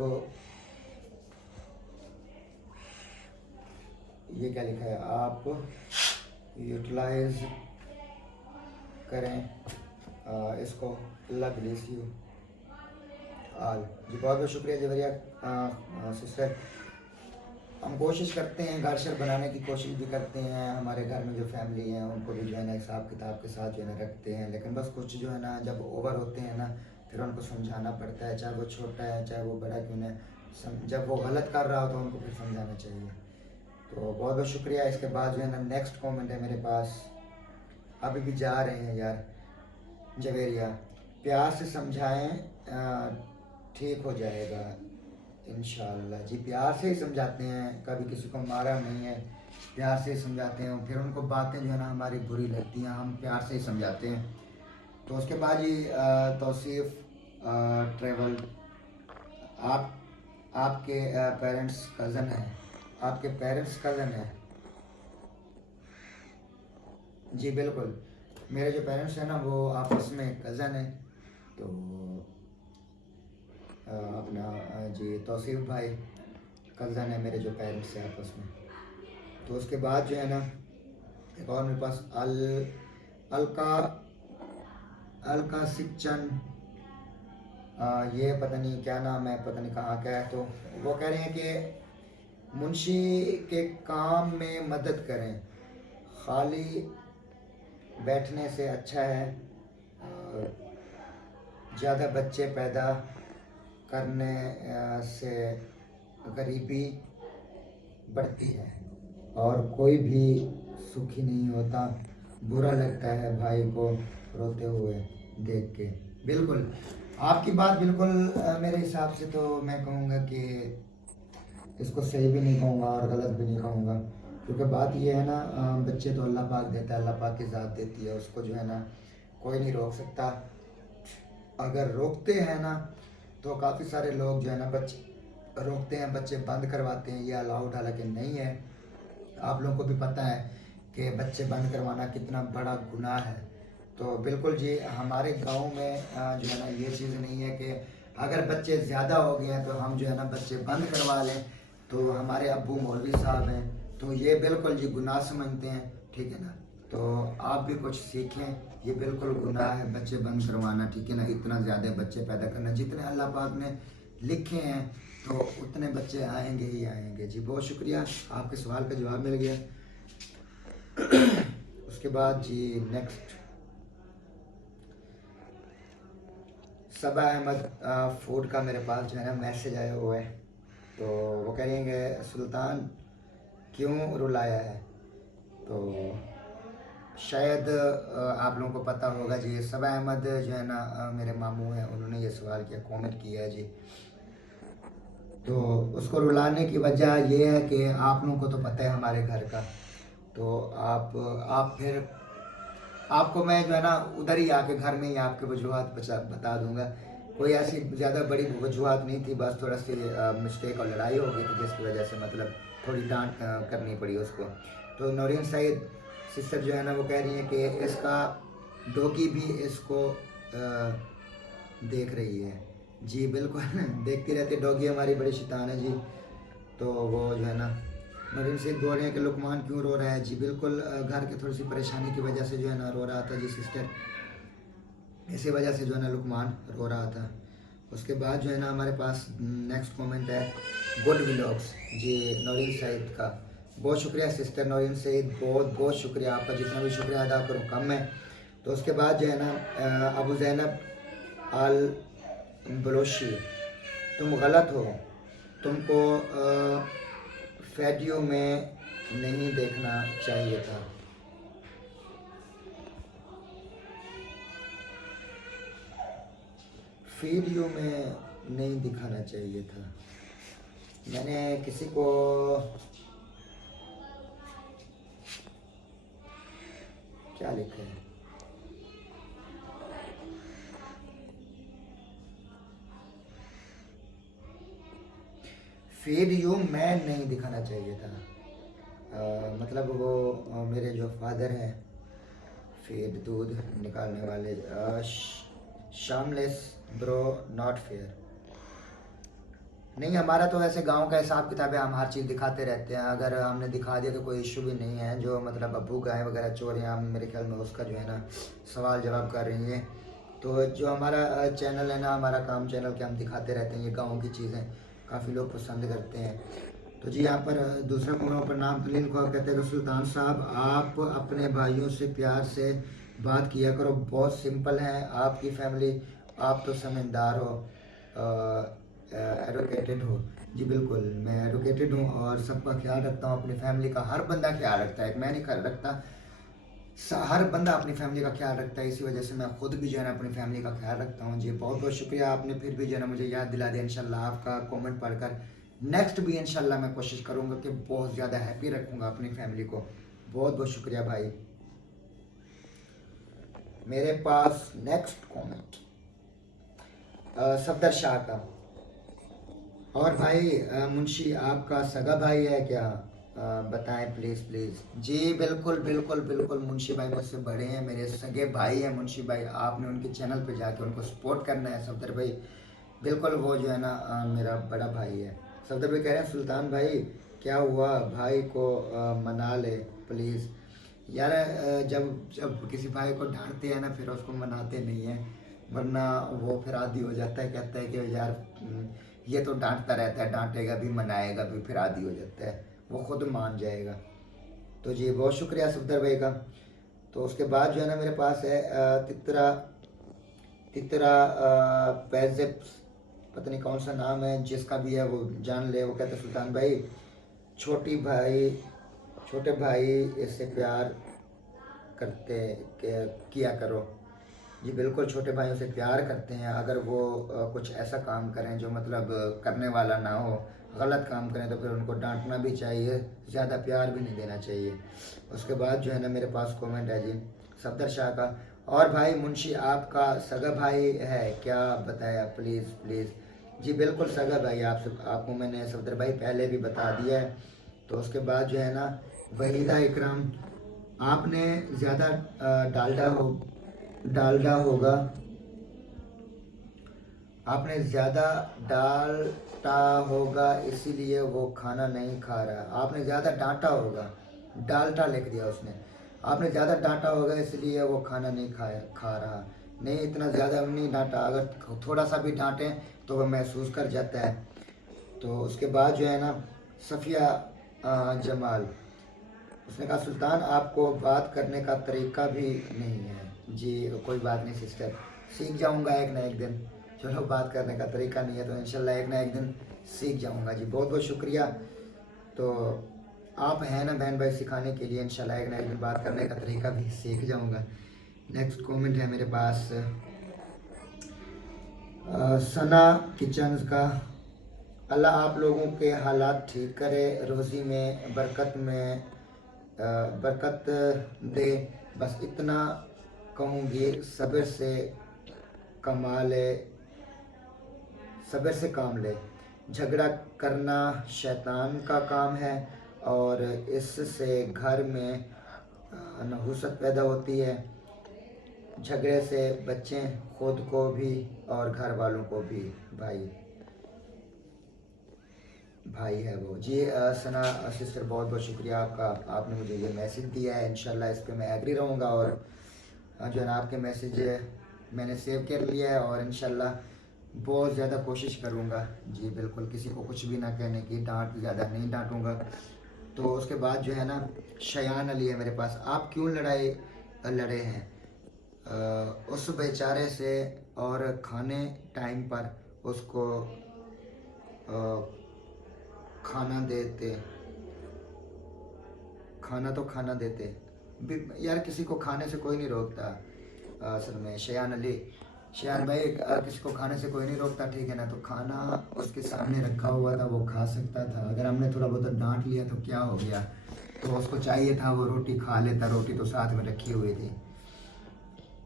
ये क्या लिखा है, आप यूटिलाइज करें इसको। अल्लाह ब्लेस यू आल। जी बहुत बहुत शुक्रिया जवरिया सिस्टर। हम कोशिश करते हैं, घर शर बनाने की कोशिश भी करते हैं, हमारे घर में जो फैमिली है उनको भी जो है ना हिसाब किताब के साथ जो है ना रखते हैं, लेकिन बस कुछ जो है ना जब ओवर होते हैं ना, फिर उनको समझाना पड़ता है, चाहे वो छोटा है चाहे वो बड़ा क्यों ना, जब वो गलत कर रहा हो तो उनको फिर समझाना चाहिए। तो बहुत बहुत शुक्रिया। इसके बाद जो है ना नेक्स्ट कॉमेंट है मेरे पास, अभी भी जा रहे हैं यार जवेरिया, प्यार से समझाएं ठीक हो जाएगा इंशाल्लाह। जी प्यार से ही समझाते हैं, कभी किसी को मारा नहीं है, प्यार से ही समझाते हैं। फिर उनको बातें जो है ना हमारी बुरी लगती हैं, हम प्यार से ही समझाते हैं। तो उसके बाद जी तौसीफ़ ट्रेवल, आप आपके पेरेंट्स कज़न हैं, आपके पेरेंट्स कज़न हैं? जी बिल्कुल, मेरे जो पेरेंट्स हैं ना वो आपस में कज़न हैं। तो अपना जी तौसीफ़ भाई कज़न है मेरे जो पेरेंट्स हैं आपस में। तो उसके बाद जो है ना एक और मेरे पास अलका अलका सिक्चन, ये पता नहीं क्या नाम है, पता नहीं कहाँ का है। तो वो कह रहे हैं कि मुंशी के काम में मदद करें, खाली बैठने से अच्छा है ज़्यादा बच्चे पैदा करने से गरीबी बढ़ती है और कोई भी सुखी नहीं होता, बुरा लगता है भाई को रोते हुए देख के। बिल्कुल आपकी बात बिल्कुल मेरे हिसाब से तो मैं कहूँगा कि इसको सही भी नहीं कहूँगा और गलत भी नहीं कहूँगा, क्योंकि बात ये है ना बच्चे तो अल्लाह पाक देता है, अल्लाह पाक की ज़ात देती है, उसको जो है ना कोई नहीं रोक सकता। अगर रोकते हैं ना तो काफ़ी सारे लोग जो है ना बच्चे रोकते हैं, बच्चे बंद करवाते हैं, ये अलाउड हालांकि नहीं है। आप लोगों को भी पता है कि बच्चे बंद करवाना कितना बड़ा गुनाह है। तो बिल्कुल जी हमारे गांव में जो है ना ये चीज़ नहीं है कि अगर बच्चे ज़्यादा हो गए हैं तो हम जो है ना बच्चे बंद करवा लें। तो हमारे अब्बू मौलवी साहब हैं, तो ये बिल्कुल जी गुनाह समझते हैं, ठीक है ना। तो आप भी कुछ सीखें, ये बिल्कुल गुनाह है बच्चे बंद करवाना, ठीक है ना। इतना ज़्यादा बच्चे पैदा करना, जितने अल्लाह पाक ने लिखे हैं तो उतने बच्चे आएंगे ही आएंगे। जी बहुत शुक्रिया, आपके सवाल का जवाब मिल गया। उसके बाद जी नेक्स्ट सबा अहमद फूड का मेरे पास जो है ना मैसेज आया हुआ है। तो वो कह रही हैं कि सुल्तान क्यों रुलाया है? तो शायद आप लोगों को पता होगा जी, सबा अहमद जो है ना मेरे मामू हैं, उन्होंने ये सवाल किया, कमेंट किया है जी। तो उसको रुलाने की वजह ये है कि आप लोगों को तो पता है हमारे घर का, तो आप फिर आपको मैं जो है ना उधर ही आके घर में ही आपके वजूहत बता दूंगा। कोई ऐसी ज़्यादा बड़ी वजूहत नहीं थी, बस थोड़ा सी मिस्टेक और लड़ाई हो गई थी, जिसकी वजह से मतलब थोड़ी डांट करनी पड़ी उसको। तो नौरीन सईद सिस्टर जो है ना वो कह रही है कि इसका डॉगी भी इसको देख रही है। जी बिल्कुल देखती रहती है, डॉगी हमारी बड़ी शैतान है जी। तो वो जो है ना नौरीन सईद बोल रहे हैं कि लुकमान क्यों रो रहा है। जी बिल्कुल घर की थोड़ी सी परेशानी की वजह से जो है ना रो रहा था जी सिस्टर, इसी वजह से जो है ना लुकमान रो रहा था। उसके बाद जो है ना हमारे पास नेक्स्ट कमेंट है गुड व्लॉग्स जी नौरीन सईद का। बहुत शुक्रिया सिस्टर नौरीन सईद, बहुत बहुत शुक्रिया आपका, जितना भी शुक्रिया अदा करूँ कम है। तो उसके बाद जो है ना अबू ज़ैनब अल बलोशी, तुम गलत हो, तुमको वीडियो में नहीं देखना चाहिए था। वीडियो में नहीं दिखाना चाहिए था। मैंने किसी को क्या लिखा है, वीडियो में नहीं दिखाना चाहिए था। मतलब वो मेरे जो फादर हैं फीड दूध निकालने वाले, शामलेस ब्रो नॉट फेयर। नहीं, हमारा तो वैसे गांव का हिसाब किताब है, हम हर चीज़ दिखाते रहते हैं, अगर हमने दिखा दिया तो कोई इशू भी नहीं है। जो मतलब अब्बू गाय वगैरह चोर हैं, हम मेरे ख्याल में उसका जो है ना सवाल जवाब कर रही हैं। तो जो हमारा चैनल है ना, हमारा काम चैनल के हम दिखाते रहते हैं ये गाँव की चीज़ें, काफ़ी लोग पसंद करते हैं। तो जी यहाँ पर दूसरा कमेंट पर नाम तो लिखा, कहते हैं सुल्तान साहब आप अपने भाइयों से प्यार से बात किया करो, बहुत सिंपल है आपकी फैमिली, आप तो समझदार हो, एडुकेटेड हो। जी बिल्कुल, मैं एडुकेटेड हूँ और सबका ख्याल रखता हूँ, अपनी फैमिली का हर बंदा ख्याल रखता है, मैं नहीं ख्याल रखता, हर बंदा अपनी फैमिली का ख्याल रखता है। इसी वजह से मैं खुद भी जो है ना अपनी फैमिली का ख्याल रखता हूँ। जी बहुत बहुत शुक्रिया, आपने फिर भी जो है ना मुझे याद दिला दिया। इंशाल्लाह आपका कमेंट पढ़कर नेक्स्ट भी इंशाल्लाह मैं कोशिश करूँगा कि बहुत ज़्यादा हैप्पी रखूँगा अपनी फैमिली को। बहुत बहुत शुक्रिया भाई। मेरे पास नेक्स्ट कमेंट सफदर शाह का, और भाई मुंशी आपका सगा भाई है क्या, बताएं प्लीज़ प्लीज़। जी बिल्कुल बिल्कुल बिल्कुल, मुंशी भाई मुझसे बड़े हैं, मेरे सगे भाई हैं मुंशी भाई, आपने उनके चैनल पे जाके उनको सपोर्ट करना है सफदर भाई, बिल्कुल वो जो है ना मेरा बड़ा भाई है। सफदर भाई कह रहे हैं सुल्तान भाई क्या हुआ, भाई को मना ले प्लीज़। यार जब जब किसी भाई को डांटते हैं ना फिर उसको मनाते नहीं हैं, वरना वो फिर आदी हो जाता है, कहता है कि यार ये तो डांटता रहता है, डांटेगा भी मनाएगा भी, फिर आदी हो जाता है, वो खुद मान जाएगा। तो जी बहुत शुक्रिया सफदर भाई का। तो उसके बाद जो है ना मेरे पास है तितरा तितरा पैजेप्स, पता नहीं कौन सा नाम है, जिसका भी है वो जान ले। वो कहते हैं सुल्तान भाई छोटे भाई इससे प्यार करते किया करो। जी बिल्कुल, छोटे भाइयों से प्यार करते हैं, अगर वो कुछ ऐसा काम करें जो मतलब करने वाला ना हो, गलत काम करें, तो फिर उनको डांटना भी चाहिए, ज़्यादा प्यार भी नहीं देना चाहिए। उसके बाद जो है ना मेरे पास कमेंट है जी सफदर शाह का, और भाई मुंशी आपका सगा भाई है क्या, बताया प्लीज़ प्लीज़। जी बिल्कुल सगा भाई, आपको मैंने सफदर भाई पहले भी बता दिया है। तो उसके बाद जो है ना वहीदा इकराम, आपने ज़्यादा डालडा होगा, आपने ज़्यादा डालता होगा इसीलिए वो खाना नहीं खा रहा। आपने ज़्यादा डांटा होगा, डालटा लिख दिया उसने, आपने ज़्यादा डांटा होगा इसलिए वो खाना नहीं खा रहा। नहीं, इतना ज़्यादा नहीं डांटा, अगर थोड़ा सा भी डांटें तो वो महसूस कर जाता है। तो उसके बाद जो है ना सफ़िया जमाल, उसने कहा सुल्तान आपको बात करने का तरीका भी नहीं है। जी कोई बात नहीं सिस्टर, सीख जाऊंगा एक ना एक दिन। चलो बात करने का तरीका नहीं है तो इंशाल्लाह एक ना एक दिन सीख जाऊंगा। जी बहुत बहुत शुक्रिया। तो आप हैं ना बहन भाई सिखाने के लिए, इंशाल्लाह एक ना एक दिन बात करने का तरीका भी सीख जाऊंगा। नेक्स्ट कमेंट है मेरे पास सना किचन्स का। अल्लाह आप लोगों के हालात ठीक करे, रोज़ी में बरकत दे, बस इतना कहूँगी, कमा ले सब्र से काम ले। झगड़ा करना शैतान का काम है और इससे घर में नहुसत पैदा होती है। झगड़े से बच्चें, खुद को भी और घर वालों को भी। भाई है वो जी। सना सिस्टर बहुत बहुत शुक्रिया आपका, आपने मुझे ये मैसेज दिया है। इंशाल्लाह इस पर मैं एग्री रहूँगा और जो है ना आपके मैसेज मैंने सेव कर लिया है और इंशाल्लाह बहुत ज़्यादा कोशिश करूँगा जी। बिल्कुल किसी को कुछ भी ना कहने की, डांट ज़्यादा नहीं डांटूँगा। तो उसके बाद जो है ना शयान अली है मेरे पास। आप क्यों लड़े हैं उस बेचारे से और खाने टाइम पर उसको खाना देते यार। किसी को खाने से कोई नहीं रोकता असल में शयान भाई, किसी को खाने से कोई नहीं रोकता, ठीक है ना। तो खाना उसके सामने रखा हुआ था, वो खा सकता था। अगर हमने थोड़ा बहुत डांट लिया तो क्या हो गया, तो उसको चाहिए था वो रोटी खा लेता, रोटी तो साथ में रखी हुई थी।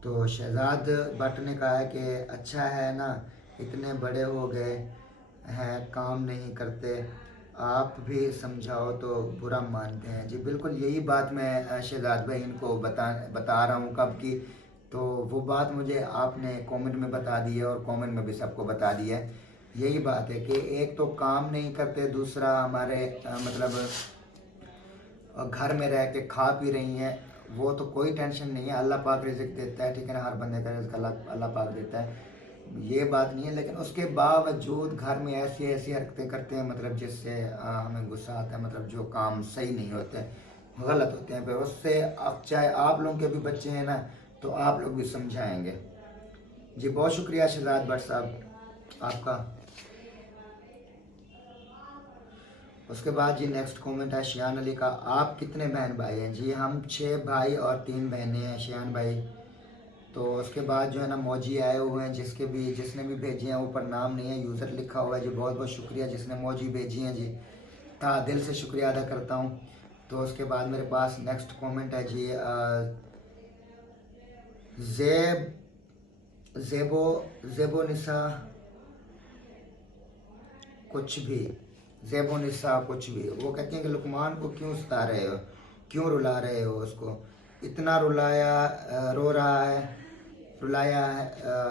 तो शहजाद भट्ट ने कहा है कि अच्छा है ना, इतने बड़े हो गए हैं, काम नहीं करते, आप भी समझाओ तो बुरा मानते हैं जी। बिल्कुल यही बात मैं शहजाद भाई इनको बता रहा हूँ कब की। तो वो बात मुझे आपने कमेंट में बता दी है और कमेंट में भी सबको बता दी है। यही बात है कि एक तो काम नहीं करते, दूसरा हमारे मतलब घर में रह के खा पी रही हैं, वो तो कोई टेंशन नहीं है। अल्लाह पाक रिज़्क देता है, ठीक है ना। हर बंदे का रिज़्क अल्लाह पाक देता है, ये बात नहीं है। लेकिन उसके बावजूद घर में ऐसी ऐसी हरकतें करते हैं, मतलब जिससे हमें गुस्सा आता है। मतलब जो काम सही नहीं होते, गलत होते हैं, फिर उससे अब चाहे आप लोगों के भी बच्चे हैं ना, तो आप लोग भी समझाएंगे जी। बहुत शुक्रिया शहजाद भट्ट साहब आपका। उसके बाद जी नेक्स्ट कमेंट है शियान अली का। आप कितने बहन भाई हैं जी? हम 6 भाई और 3 बहनें हैं शियान भाई। तो उसके बाद जो है ना मौजी आए हुए हैं, जिसने भी भेजी हैं, ऊपर नाम नहीं है, यूज़र लिखा हुआ है जी। बहुत बहुत शुक्रिया जिसने मौजी भेजी हैं जी, दिल से शुक्रिया अदा करता हूँ। तो उसके बाद मेरे पास नेक्स्ट कमेंट है जी ज़ेबो निसा कुछ भी। वो कहती हैं कि लुकमान को क्यों सता रहे हो, क्यों रुला रहे हो उसको, इतना रुलाया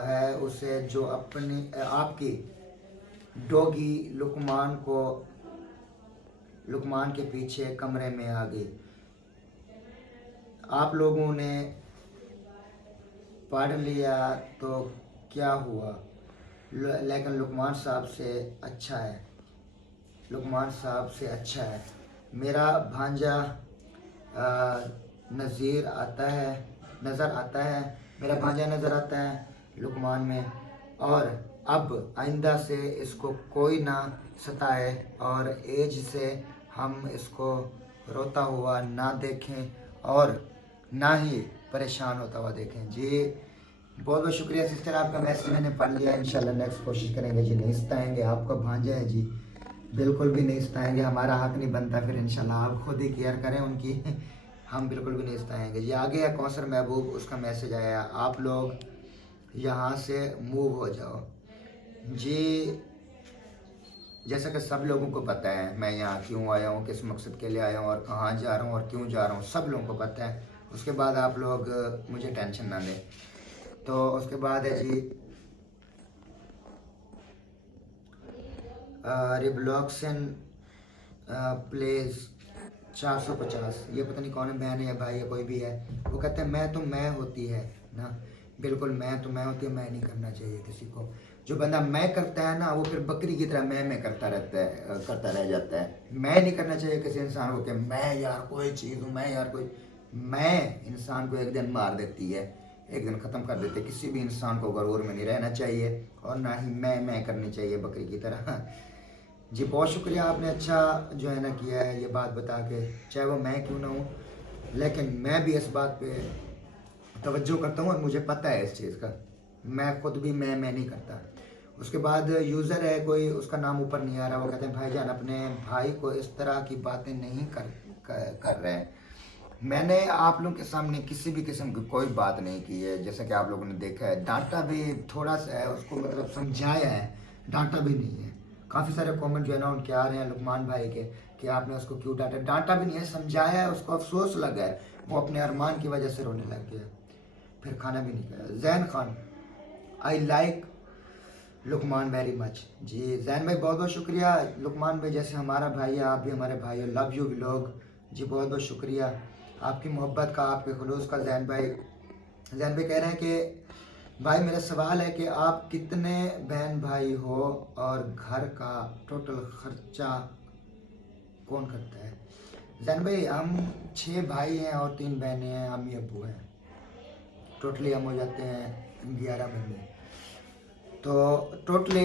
है उसे, जो आपकी डोगी लुकमान के पीछे कमरे में आ गई। आप लोगों ने पढ़ लिया तो क्या हुआ, लेकिन लुकमान साहब से अच्छा है। मेरा भांजा नज़र आता है लुकमान में। और अब आइंदा से इसको कोई ना सताए और एज से हम इसको रोता हुआ ना देखें और ना ही परेशान होता हुआ देखें जी। बहुत बहुत शुक्रिया सिस्टर, आपका मैसेज मैंने पढ़ लिया। इंशाल्लाह नेक्स्ट कोशिश करेंगे जी, नहीं सताएंगे। आपका भांजा है जी, बिल्कुल भी नहीं सताएंगे, हमारा हक नहीं बनता फिर। इंशाल्लाह आप खुद ही केयर करें उनकी हम बिल्कुल भी नहीं सताएंगे जी। आगे है कौसर महबूब, उसका मैसेज आया, आप लोग यहाँ से मूव हो जाओ जी। जैसा कि सब लोगों को पता है मैं यहाँ क्यों आया हूँ, किस मकसद के लिए आया हूँ और कहाँ जा रहा हूँ और क्यों जा रहा हूँ, सब लोगों को पता है। उसके बाद आप लोग मुझे टेंशन ना दें। तो उसके बाद है जी रिब्लॉक्सन प्लेस 450। ये पता नहीं कौन है, बहन है या भाई है, कोई भी है। वो कहते हैं मैं होती है ना, बिल्कुल मैं होती है। मैं नहीं करना चाहिए किसी को। जो बंदा मैं करता है ना, वो फिर बकरी की तरह मैं करता रह जाता है। मैं नहीं करना चाहिए किसी इंसान को कि मैं यार कोई चीज़ हूँ, मैं इंसान को एक दिन मार देती है, एक दिन ख़त्म कर देते। किसी भी इंसान को गरूर में नहीं रहना चाहिए और ना ही मैं करनी चाहिए बकरी की तरह। जी बहुत शुक्रिया, आपने अच्छा जो है ना किया है ये बात बता के, चाहे वो मैं क्यों ना हूँ, लेकिन मैं भी इस बात पे तवज्जो करता हूँ और मुझे पता है इस चीज़ का। मैं खुद भी मैं नहीं करता। उसके बाद यूज़र है कोई, उसका नाम ऊपर नहीं आ रहा, वो कहते हैं भाईजान अपने भाई को इस तरह की बातें नहीं कर रहे हैं। मैंने आप लोगों के सामने किसी भी किस्म की कोई बात नहीं की है, जैसा कि आप लोगों ने देखा है। डांटा भी थोड़ा सा है उसको, मतलब समझाया है, डांटा भी नहीं है। काफ़ी सारे कमेंट जो है ना उनके आ रहे हैं लुकमान भाई के कि आपने उसको क्यों डांटा। डांटा भी नहीं है, समझाया है, उसको अफसोस लगा है, वो अपने अरमान की वजह से रोने लग गया, फिर खाना भी नहीं खाया। Zain Khan, I like Luqman very much. जी जैन भाई बहुत बहुत शुक्रिया। लुकमान भाई जैसे हमारा भाई है, आप भी हमारे भाई हो, लव यू व्लॉग। जी बहुत बहुत शुक्रिया आपकी मोहब्बत का, आपके खुलूस का। जैन भाई कह रहे हैं कि भाई मेरा सवाल है कि आप कितने बहन भाई हो और घर का टोटल खर्चा कौन करता है? जैन भाई हम 6 भाई हैं और 3 बहनें हैं, अम्मी अब्बू हैं, टोटली हम हो जाते हैं 11 बंदे। तो टोटली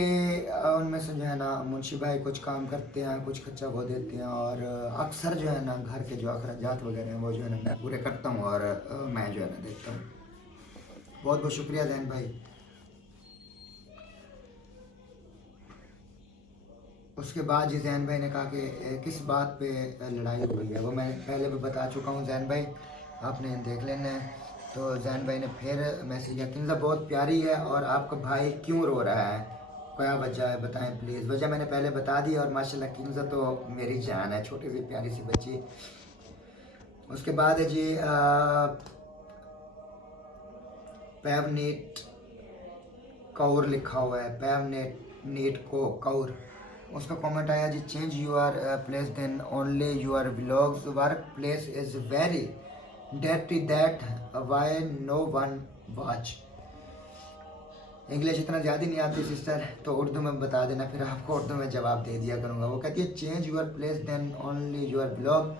उनमें से जो है ना मुंशी भाई कुछ काम करते हैं, कुछ खर्चा वो देते हैं, और अक्सर जो है ना घर के जो अखराजात वगैरह हैं वो जो है ना मैं पूरे करता हूँ, और मैं जो है ना देखता हूँ। बहुत बहुत शुक्रिया जैन भाई। उसके बाद जी जैन भाई ने कहा कि किस बात पे लड़ाई हुई है, वो मैं पहले भी बता चुका हूँ जैन भाई, आपने देख लेना है। तो जैन भाई ने फिर मैसेज किया, किंजा बहुत प्यारी है और आपका भाई क्यों रो रहा है, क्या वजह है बताएं प्लीज़। वजह मैंने पहले बता दी, और माशाल्लाह किंजा तो मेरी जान है, छोटी सी प्यारी सी बच्ची। उसके बाद है जी पैवनेट कौर लिखा हुआ है, पैवनेट को कौर। उसका कमेंट आया जी, change your place then only your vlogs work place is very dirty that why no one watch. English इतना ज़्यादा नहीं आती सिस्टर, तो उर्दू में बता देना, फिर आपको उर्दू में जवाब दे दिया करूँगा। वो कहती है change your place then only your vlog,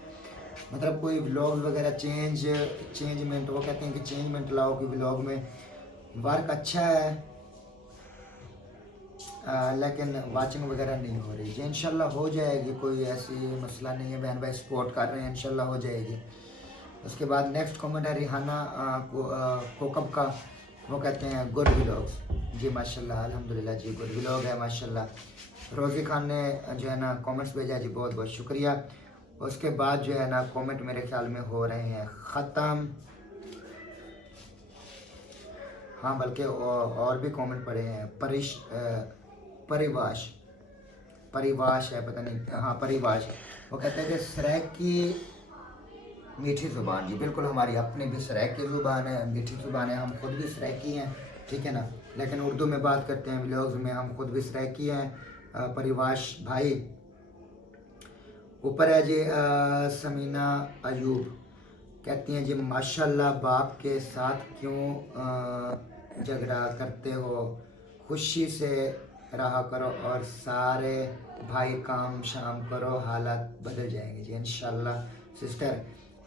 मतलब कोई व्लॉग वगैरह चेंजमेंट, वो कहते हैं कि चेंजमेंट लाओ कि व्लॉग में। वर्क अच्छा है लेकिन वाचिंग वगैरह नहीं हो रही। जी इंशाल्लाह हो जाएगी, कोई ऐसी मसला नहीं है, बहन भाई सपोर्ट कर रहे हैं, इंशाल्लाह हो जाएगी। उसके बाद नेक्स्ट कमेंट है रिहाना कोकब का, वो कहते हैं गुड व्लॉग्स। जी माशाल्लाह अल्हम्दुलिल्लाह जी गुड व्लॉग है माशाल्लाह। रोज़ी खान ने जो है ना कमेंट्स भेजा जी, बहुत बहुत शुक्रिया। उसके बाद जो है ना कमेंट मेरे ख्याल में हो रहे हैं ख़त्म, हाँ बल्कि और भी कमेंट पड़े हैं। परिवाश परिवाश है, पता नहीं, हाँ परिवाश। वो कहते हैं कि सरेक की मीठी ज़ुबान, जी बिल्कुल हमारी अपनी भी सरेक की ज़ुबान है, मीठी ज़ुबान है, हम खुद भी सरेकी हैं, ठीक है ना। लेकिन उर्दू में बात करते हैं व्लॉग्स में, हम खुद भी सरेकी हैं। परिवाश भाई। ऊपर है जी समीना अयूब, कहती हैं जी माशाल्लाह बाप के साथ क्यों झगड़ा करते हो, खुशी से रहा करो और सारे भाई काम शाम करो, हालात बदल जाएंगे। जी इंशाल्लाह सिस्टर,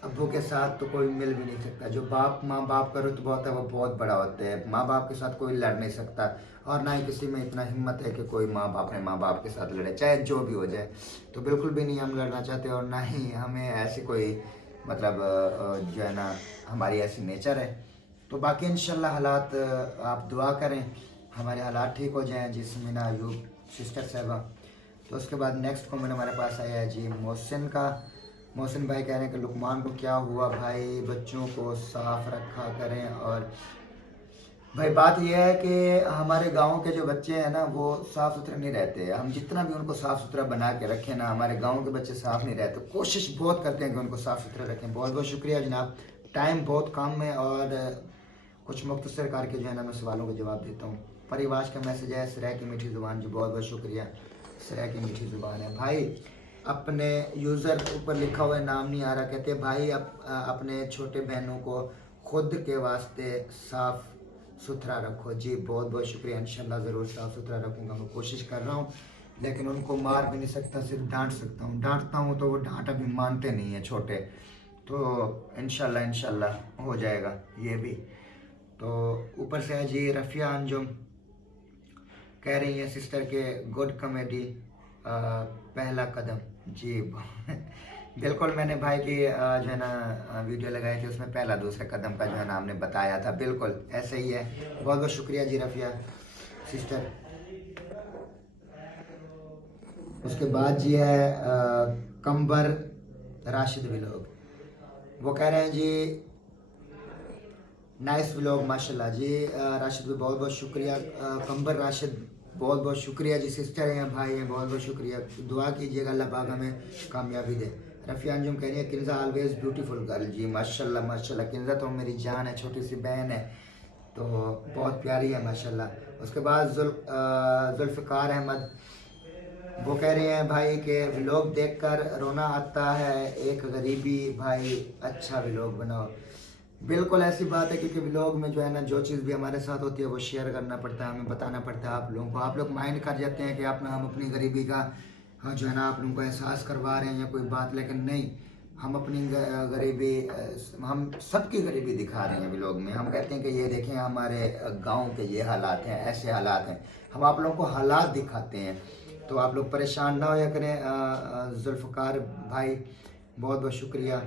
अब्बू के साथ तो कोई मिल भी नहीं सकता, जो बाप माँ बाप का रुतबा होता है वो बहुत बड़ा होता है, माँ बाप के साथ कोई लड़ नहीं सकता, और ना ही किसी में इतना हिम्मत है कि कोई माँ बाप अपने माँ बाप के साथ लड़े, चाहे जो भी हो जाए। तो बिल्कुल भी नहीं हम लड़ना चाहते, और ना ही हमें ऐसी कोई मतलब जो है ना हमारी ऐसी नेचर है। तो बाकी इंशाल्लाह हालात आप दुआ करें हमारे हालात ठीक हो जाएं जी समीना अयूब सिस्टर साहबा। तो उसके बाद नेक्स्ट कमेंट हमारे पास आया है जी मोहसिन का। मोहसिन भाई कह रहे हैं कि लुकमान को क्या हुआ भाई, बच्चों को साफ रखा करें। और भाई बात यह है कि हमारे गांव के जो बच्चे हैं ना वो साफ़ सुथरे नहीं रहते, हम जितना भी उनको साफ़ सुथरा बना के रखें ना, हमारे गांव के बच्चे साफ़ नहीं रहते। कोशिश बहुत करते हैं कि उनको साफ़ सुथरा रखें। बहुत बहुत शुक्रिया जनाब, टाइम बहुत कम है और कुछ मुख्तसर करके जो है ना मैं सवालों के जवाब देता हूँ। परिवाश का मैसेज है सराय की मीठी ज़ुबान, जी बहुत बहुत शुक्रिया। सराय की मीठी ज़ुबान है भाई। अपने यूज़र ऊपर लिखा हुआ नाम नहीं आ रहा, कहते हैं भाई अपने छोटे बहनों को खुद के वास्ते साफ़ सुथरा रखो। जी बहुत बहुत शुक्रिया, इंशाल्लाह ज़रूर साफ़ सुथरा रखूँगा, मैं कोशिश कर रहा हूँ। लेकिन उनको मार भी नहीं सकता, सिर्फ डांट सकता हूँ, डांटता हूँ तो वो डांट अभी मानते नहीं हैं छोटे। तो इंशाल्लाह इंशाल्लाह हो जाएगा ये भी। तो ऊपर से है जी रफ़िया अंजुम, कह रही हैं सिस्टर के गुड कॉमेडी पहला कदम जी बिल्कुल मैंने भाई की जो है ना वीडियो लगाई थी, उसमें पहला दूसरा कदम का जो है ना हमने बताया था, बिल्कुल ऐसे ही है। बहुत बहुत शुक्रिया जी रफ़िया सिस्टर। उसके बाद जी है कंबर राशिद व्लॉग, वो कह रहे हैं जी नाइस व्लॉग माशाल्लाह जी। राशिद भी बहुत बहुत शुक्रिया। कंबर राशिद बहुत बहुत शुक्रिया जी। सिस्टर हैं भाई हैं, बहुत बहुत शुक्रिया। दुआ कीजिएगा अल्लाह पाक हमें कामयाबी दे। रफ़िया अंजुम कह रही है किन्जा ऑलवेज ब्यूटीफुल गर्ल जी, माशाल्लाह माशाल्लाह। किन्जा तो मेरी जान है, छोटी सी बहन है, तो बहुत प्यारी है माशाल्लाह। उसके बाद जुल्फ़िकार अहमद, वो कह रहे हैं भाई के व्लॉग देखकर रोना आता है, एक गरीबी भाई अच्छा व्लॉग बनाओ। बिल्कुल ऐसी बात है, क्योंकि व्लॉग में जो है ना जो चीज़ भी हमारे साथ होती है वो शेयर करना पड़ता है, हमें बताना पड़ता है आप लोगों को। आप लोग माइंड कर जाते हैं कि हम अपनी गरीबी का जो है ना आप लोगों को एहसास करवा रहे हैं या कोई बात, लेकिन नहीं, हम अपनी गरीबी हम सबकी गरीबी दिखा रहे हैं व्लॉग में। हम कहते हैं कि ये देखें हमारे गाँव के ये हालात हैं, ऐसे हालात हैं, हम आप लोगों को हालात दिखाते हैं, तो आप लोग परेशान ना होया करें। जुल्फ़कार भाई बहुत बहुत शुक्रिया।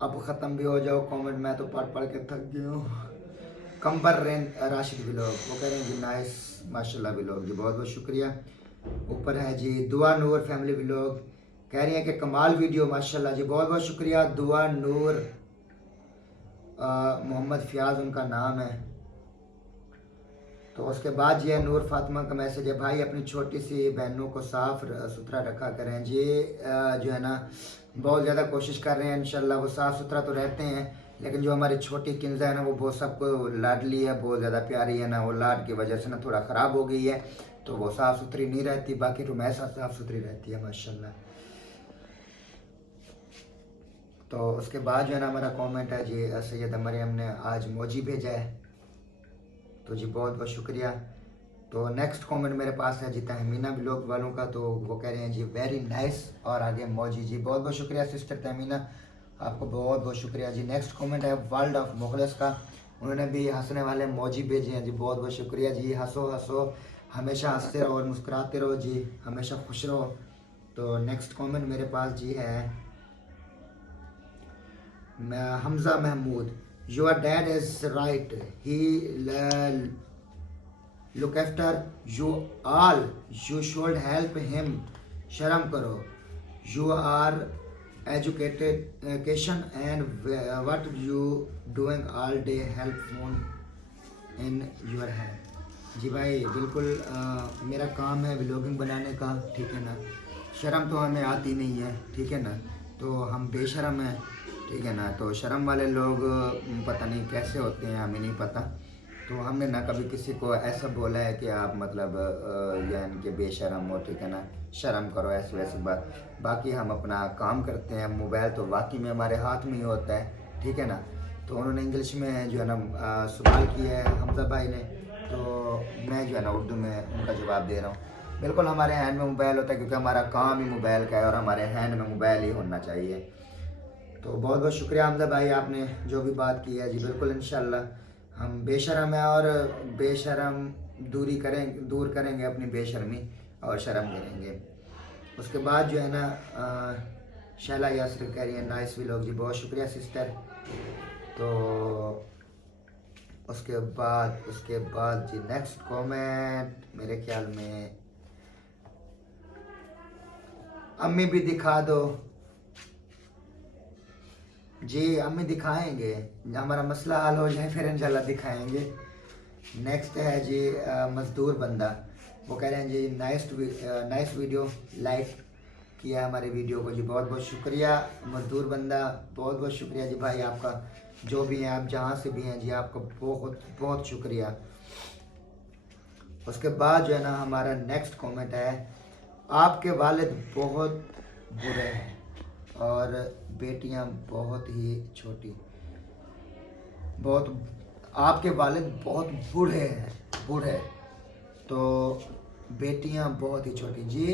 अब ख़त्म भी हो जाओ कमेंट, मैं तो पढ़ पढ़ के थक गया हूँ। कंबर रेन राशिद व्लॉग, वो कह रहे हैं जी नाइस माशाल्लाह व्लॉग जी, बहुत बहुत शुक्रिया। ऊपर है जी दुआ नूर फैमिली व्लॉग, कह रही हैं कि कमाल वीडियो माशाल्लाह जी, बहुत बहुत शुक्रिया। दुआ नूर मोहम्मद फ़याज़ उनका नाम है। तो उसके बाद ये नूर फातिमा का मैसेज है, भाई अपनी छोटी सी बहनों को साफ़ सुथरा रखा करें जी। जो है ना बहुत ज़्यादा कोशिश कर रहे हैं, इंशाल्लाह वो साफ़ सुथरा तो रहते हैं, लेकिन जो हमारी छोटी किन्जा है ना वो बहुत सबको लाडली है, बहुत ज़्यादा प्यारी है ना, वो लाड की वजह से ना थोड़ा ख़राब हो गई है, तो वो साफ़ सुथरी नहीं रहती, बाकी रुमैसा साफ़ सुथरी रहती है माशाल्लाह। तो उसके बाद जो है ना हमारा कमेंट है जी सैयद मरियम ने आज मोजी भेजा है, तो जी बहुत बहुत शुक्रिया। तो नेक्स्ट कमेंट मेरे पास है जी तहमीना व्लॉग वालों का, तो वो कह रहे हैं जी वेरी नाइस और आगे मौजी जी, बहुत बहुत शुक्रिया सिस्टर तहमीना, आपको बहुत बहुत शुक्रिया जी। नेक्स्ट कमेंट है वर्ल्ड ऑफ मुखलिस का, उन्होंने भी हंसने वाले मौजी भेजे हैं जी, बहुत बहुत शुक्रिया जी। हंसो हंसो, हमेशा हंसते रहो और मुस्कुराते रहो जी, हमेशा खुश रहो। तो नेक्स्ट कमेंट मेरे पास जी है Hamza Mahmood, your dad is right, he look after you all, you should help him, शर्म करो, you are education and what you doing all day help phone in your hand. जी भाई बिल्कुल मेरा काम है व्लॉगिंग बनाने का, ठीक है ना, शर्म तो हमें आती नहीं है, ठीक है ना, तो हम बेशर्म हैं, ठीक है ना, तो शर्म वाले लोग पता नहीं कैसे होते हैं, हमें नहीं पता। तो हमने ना कभी किसी को ऐसा बोला है कि आप मतलब यानी कि बेशर्म हो, ठीक है ना, शर्म करो, ऐसी वैसी बात। बाकी हम अपना काम करते हैं, मोबाइल तो वाकई में हमारे हाथ में ही होता है, ठीक है ना। तो उन्होंने इंग्लिश में जो है ना सवाल किया है हमजा भाई ने, तो मैं जो है ना उर्दू में उनका जवाब दे रहा हूँ। बिल्कुल हमारे हैंड में मोबाइल होता है, क्योंकि हमारा काम ही मोबाइल का है और हमारे हैंड में मोबाइल ही होना चाहिए। तो बहुत बहुत शुक्रिया हमजा भाई, आपने जो भी बात की है जी, बिल्कुल इंशाल्लाह हम बेशर्म है और बेशर्म दूर करेंगे अपनी बेशर्मी और शर्म करेंगे। उसके बाद जो है ना शैला यासर कह रही है नाइस व्लॉग जी, बहुत शुक्रिया सिस्टर। तो उसके बाद जी नेक्स्ट कमेंट मेरे ख्याल में अम्मी भी दिखा दो जी, अम्मी दिखाएंगे, हमारा मसला हल हो जाए फिर इंशाल्लाह दिखाएंगे। नेक्स्ट है जी मज़दूर बंदा, वो कह रहे हैं जी नाइस वीडियो, लाइक किया हमारे वीडियो को जी, बहुत बहुत शुक्रिया मज़दूर बंदा, बहुत बहुत शुक्रिया जी भाई आपका, जो भी हैं आप जहाँ से भी हैं जी, आपका बहुत बहुत शुक्रिया। उसके बाद जो है ना हमारा नेक्स्ट कमेंट है, आपके वालिद बहुत बुरे हैं और बेटियां बहुत ही छोटी, बहुत आपके वालिद बहुत बूढ़े, तो बेटियां बहुत ही छोटी जी।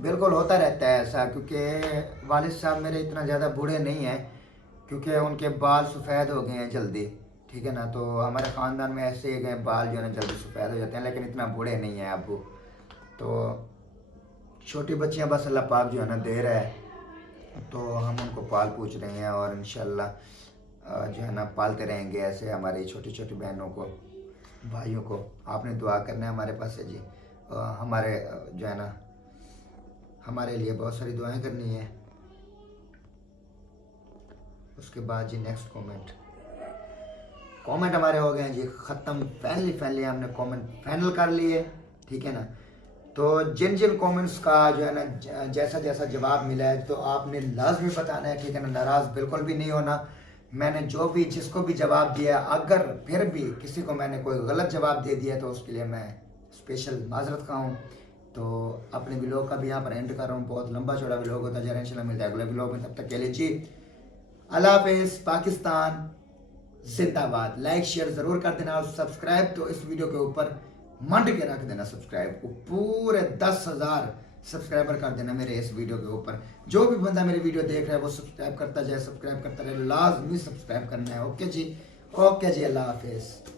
बिल्कुल होता रहता है ऐसा, क्योंकि वालिद साहब मेरे इतना ज़्यादा बूढ़े नहीं हैं, क्योंकि उनके बाल सफ़ेद हो गए हैं जल्दी, ठीक है ना, तो हमारे ख़ानदान में ऐसे ही गए बाल जो है ना जल्दी सफ़ेद हो जाते हैं, लेकिन इतना बूढ़े नहीं हैं अबू, तो छोटी बच्चियां बस अल्लाह पाक जो है ना दे रहा है, तो हम उनको पाल पूछ रहे हैं और इंशाल्लाह जो है ना पालते रहेंगे ऐसे हमारी छोटी छोटी बहनों को, भाइयों को। आपने दुआ करना है हमारे पास है जी, हमारे जो है ना हमारे लिए बहुत सारी दुआएं करनी है। उसके बाद जी नेक्स्ट कमेंट हमारे हो गए हैं जी ख़त्म। फाइनली हमने कमेंट फाइनल कर लिए, ठीक है ना। तो जिन जिन कमेंट्स का जो है ना जैसा जैसा जवाब मिला है तो आपने लाजमी बताना है, ठीक है ना। नाराज़ बिल्कुल भी नहीं होना। मैंने जो भी जिसको भी जवाब दिया, अगर फिर भी किसी को मैंने कोई गलत जवाब दे दिया तो उसके लिए मैं स्पेशल माजरत का हूँ। तो अपने व्लॉग का भी यहाँ पर एंड कर रहा हूँ। बहुत लंबा चौड़ा व्लॉग होता है, इंशाल्लाह मिलता है अगले व्लॉग में। तब तक के लिए जी अल्लाह हाफिज़। पाकिस्तान जिंदाबाद। लाइक शेयर ज़रूर कर देना और सब्सक्राइब तो इस वीडियो के ऊपर मंड के रख देना। सब्सक्राइब को पूरे 10,000 सब्सक्राइबर कर देना मेरे इस वीडियो के ऊपर। जो भी बंदा मेरे वीडियो देख रहा है वो सब्सक्राइब करता जाए, सब्सक्राइब करता रहे, लाजमी सब्सक्राइब करना है। ओके जी, अल्लाह हाफिज़।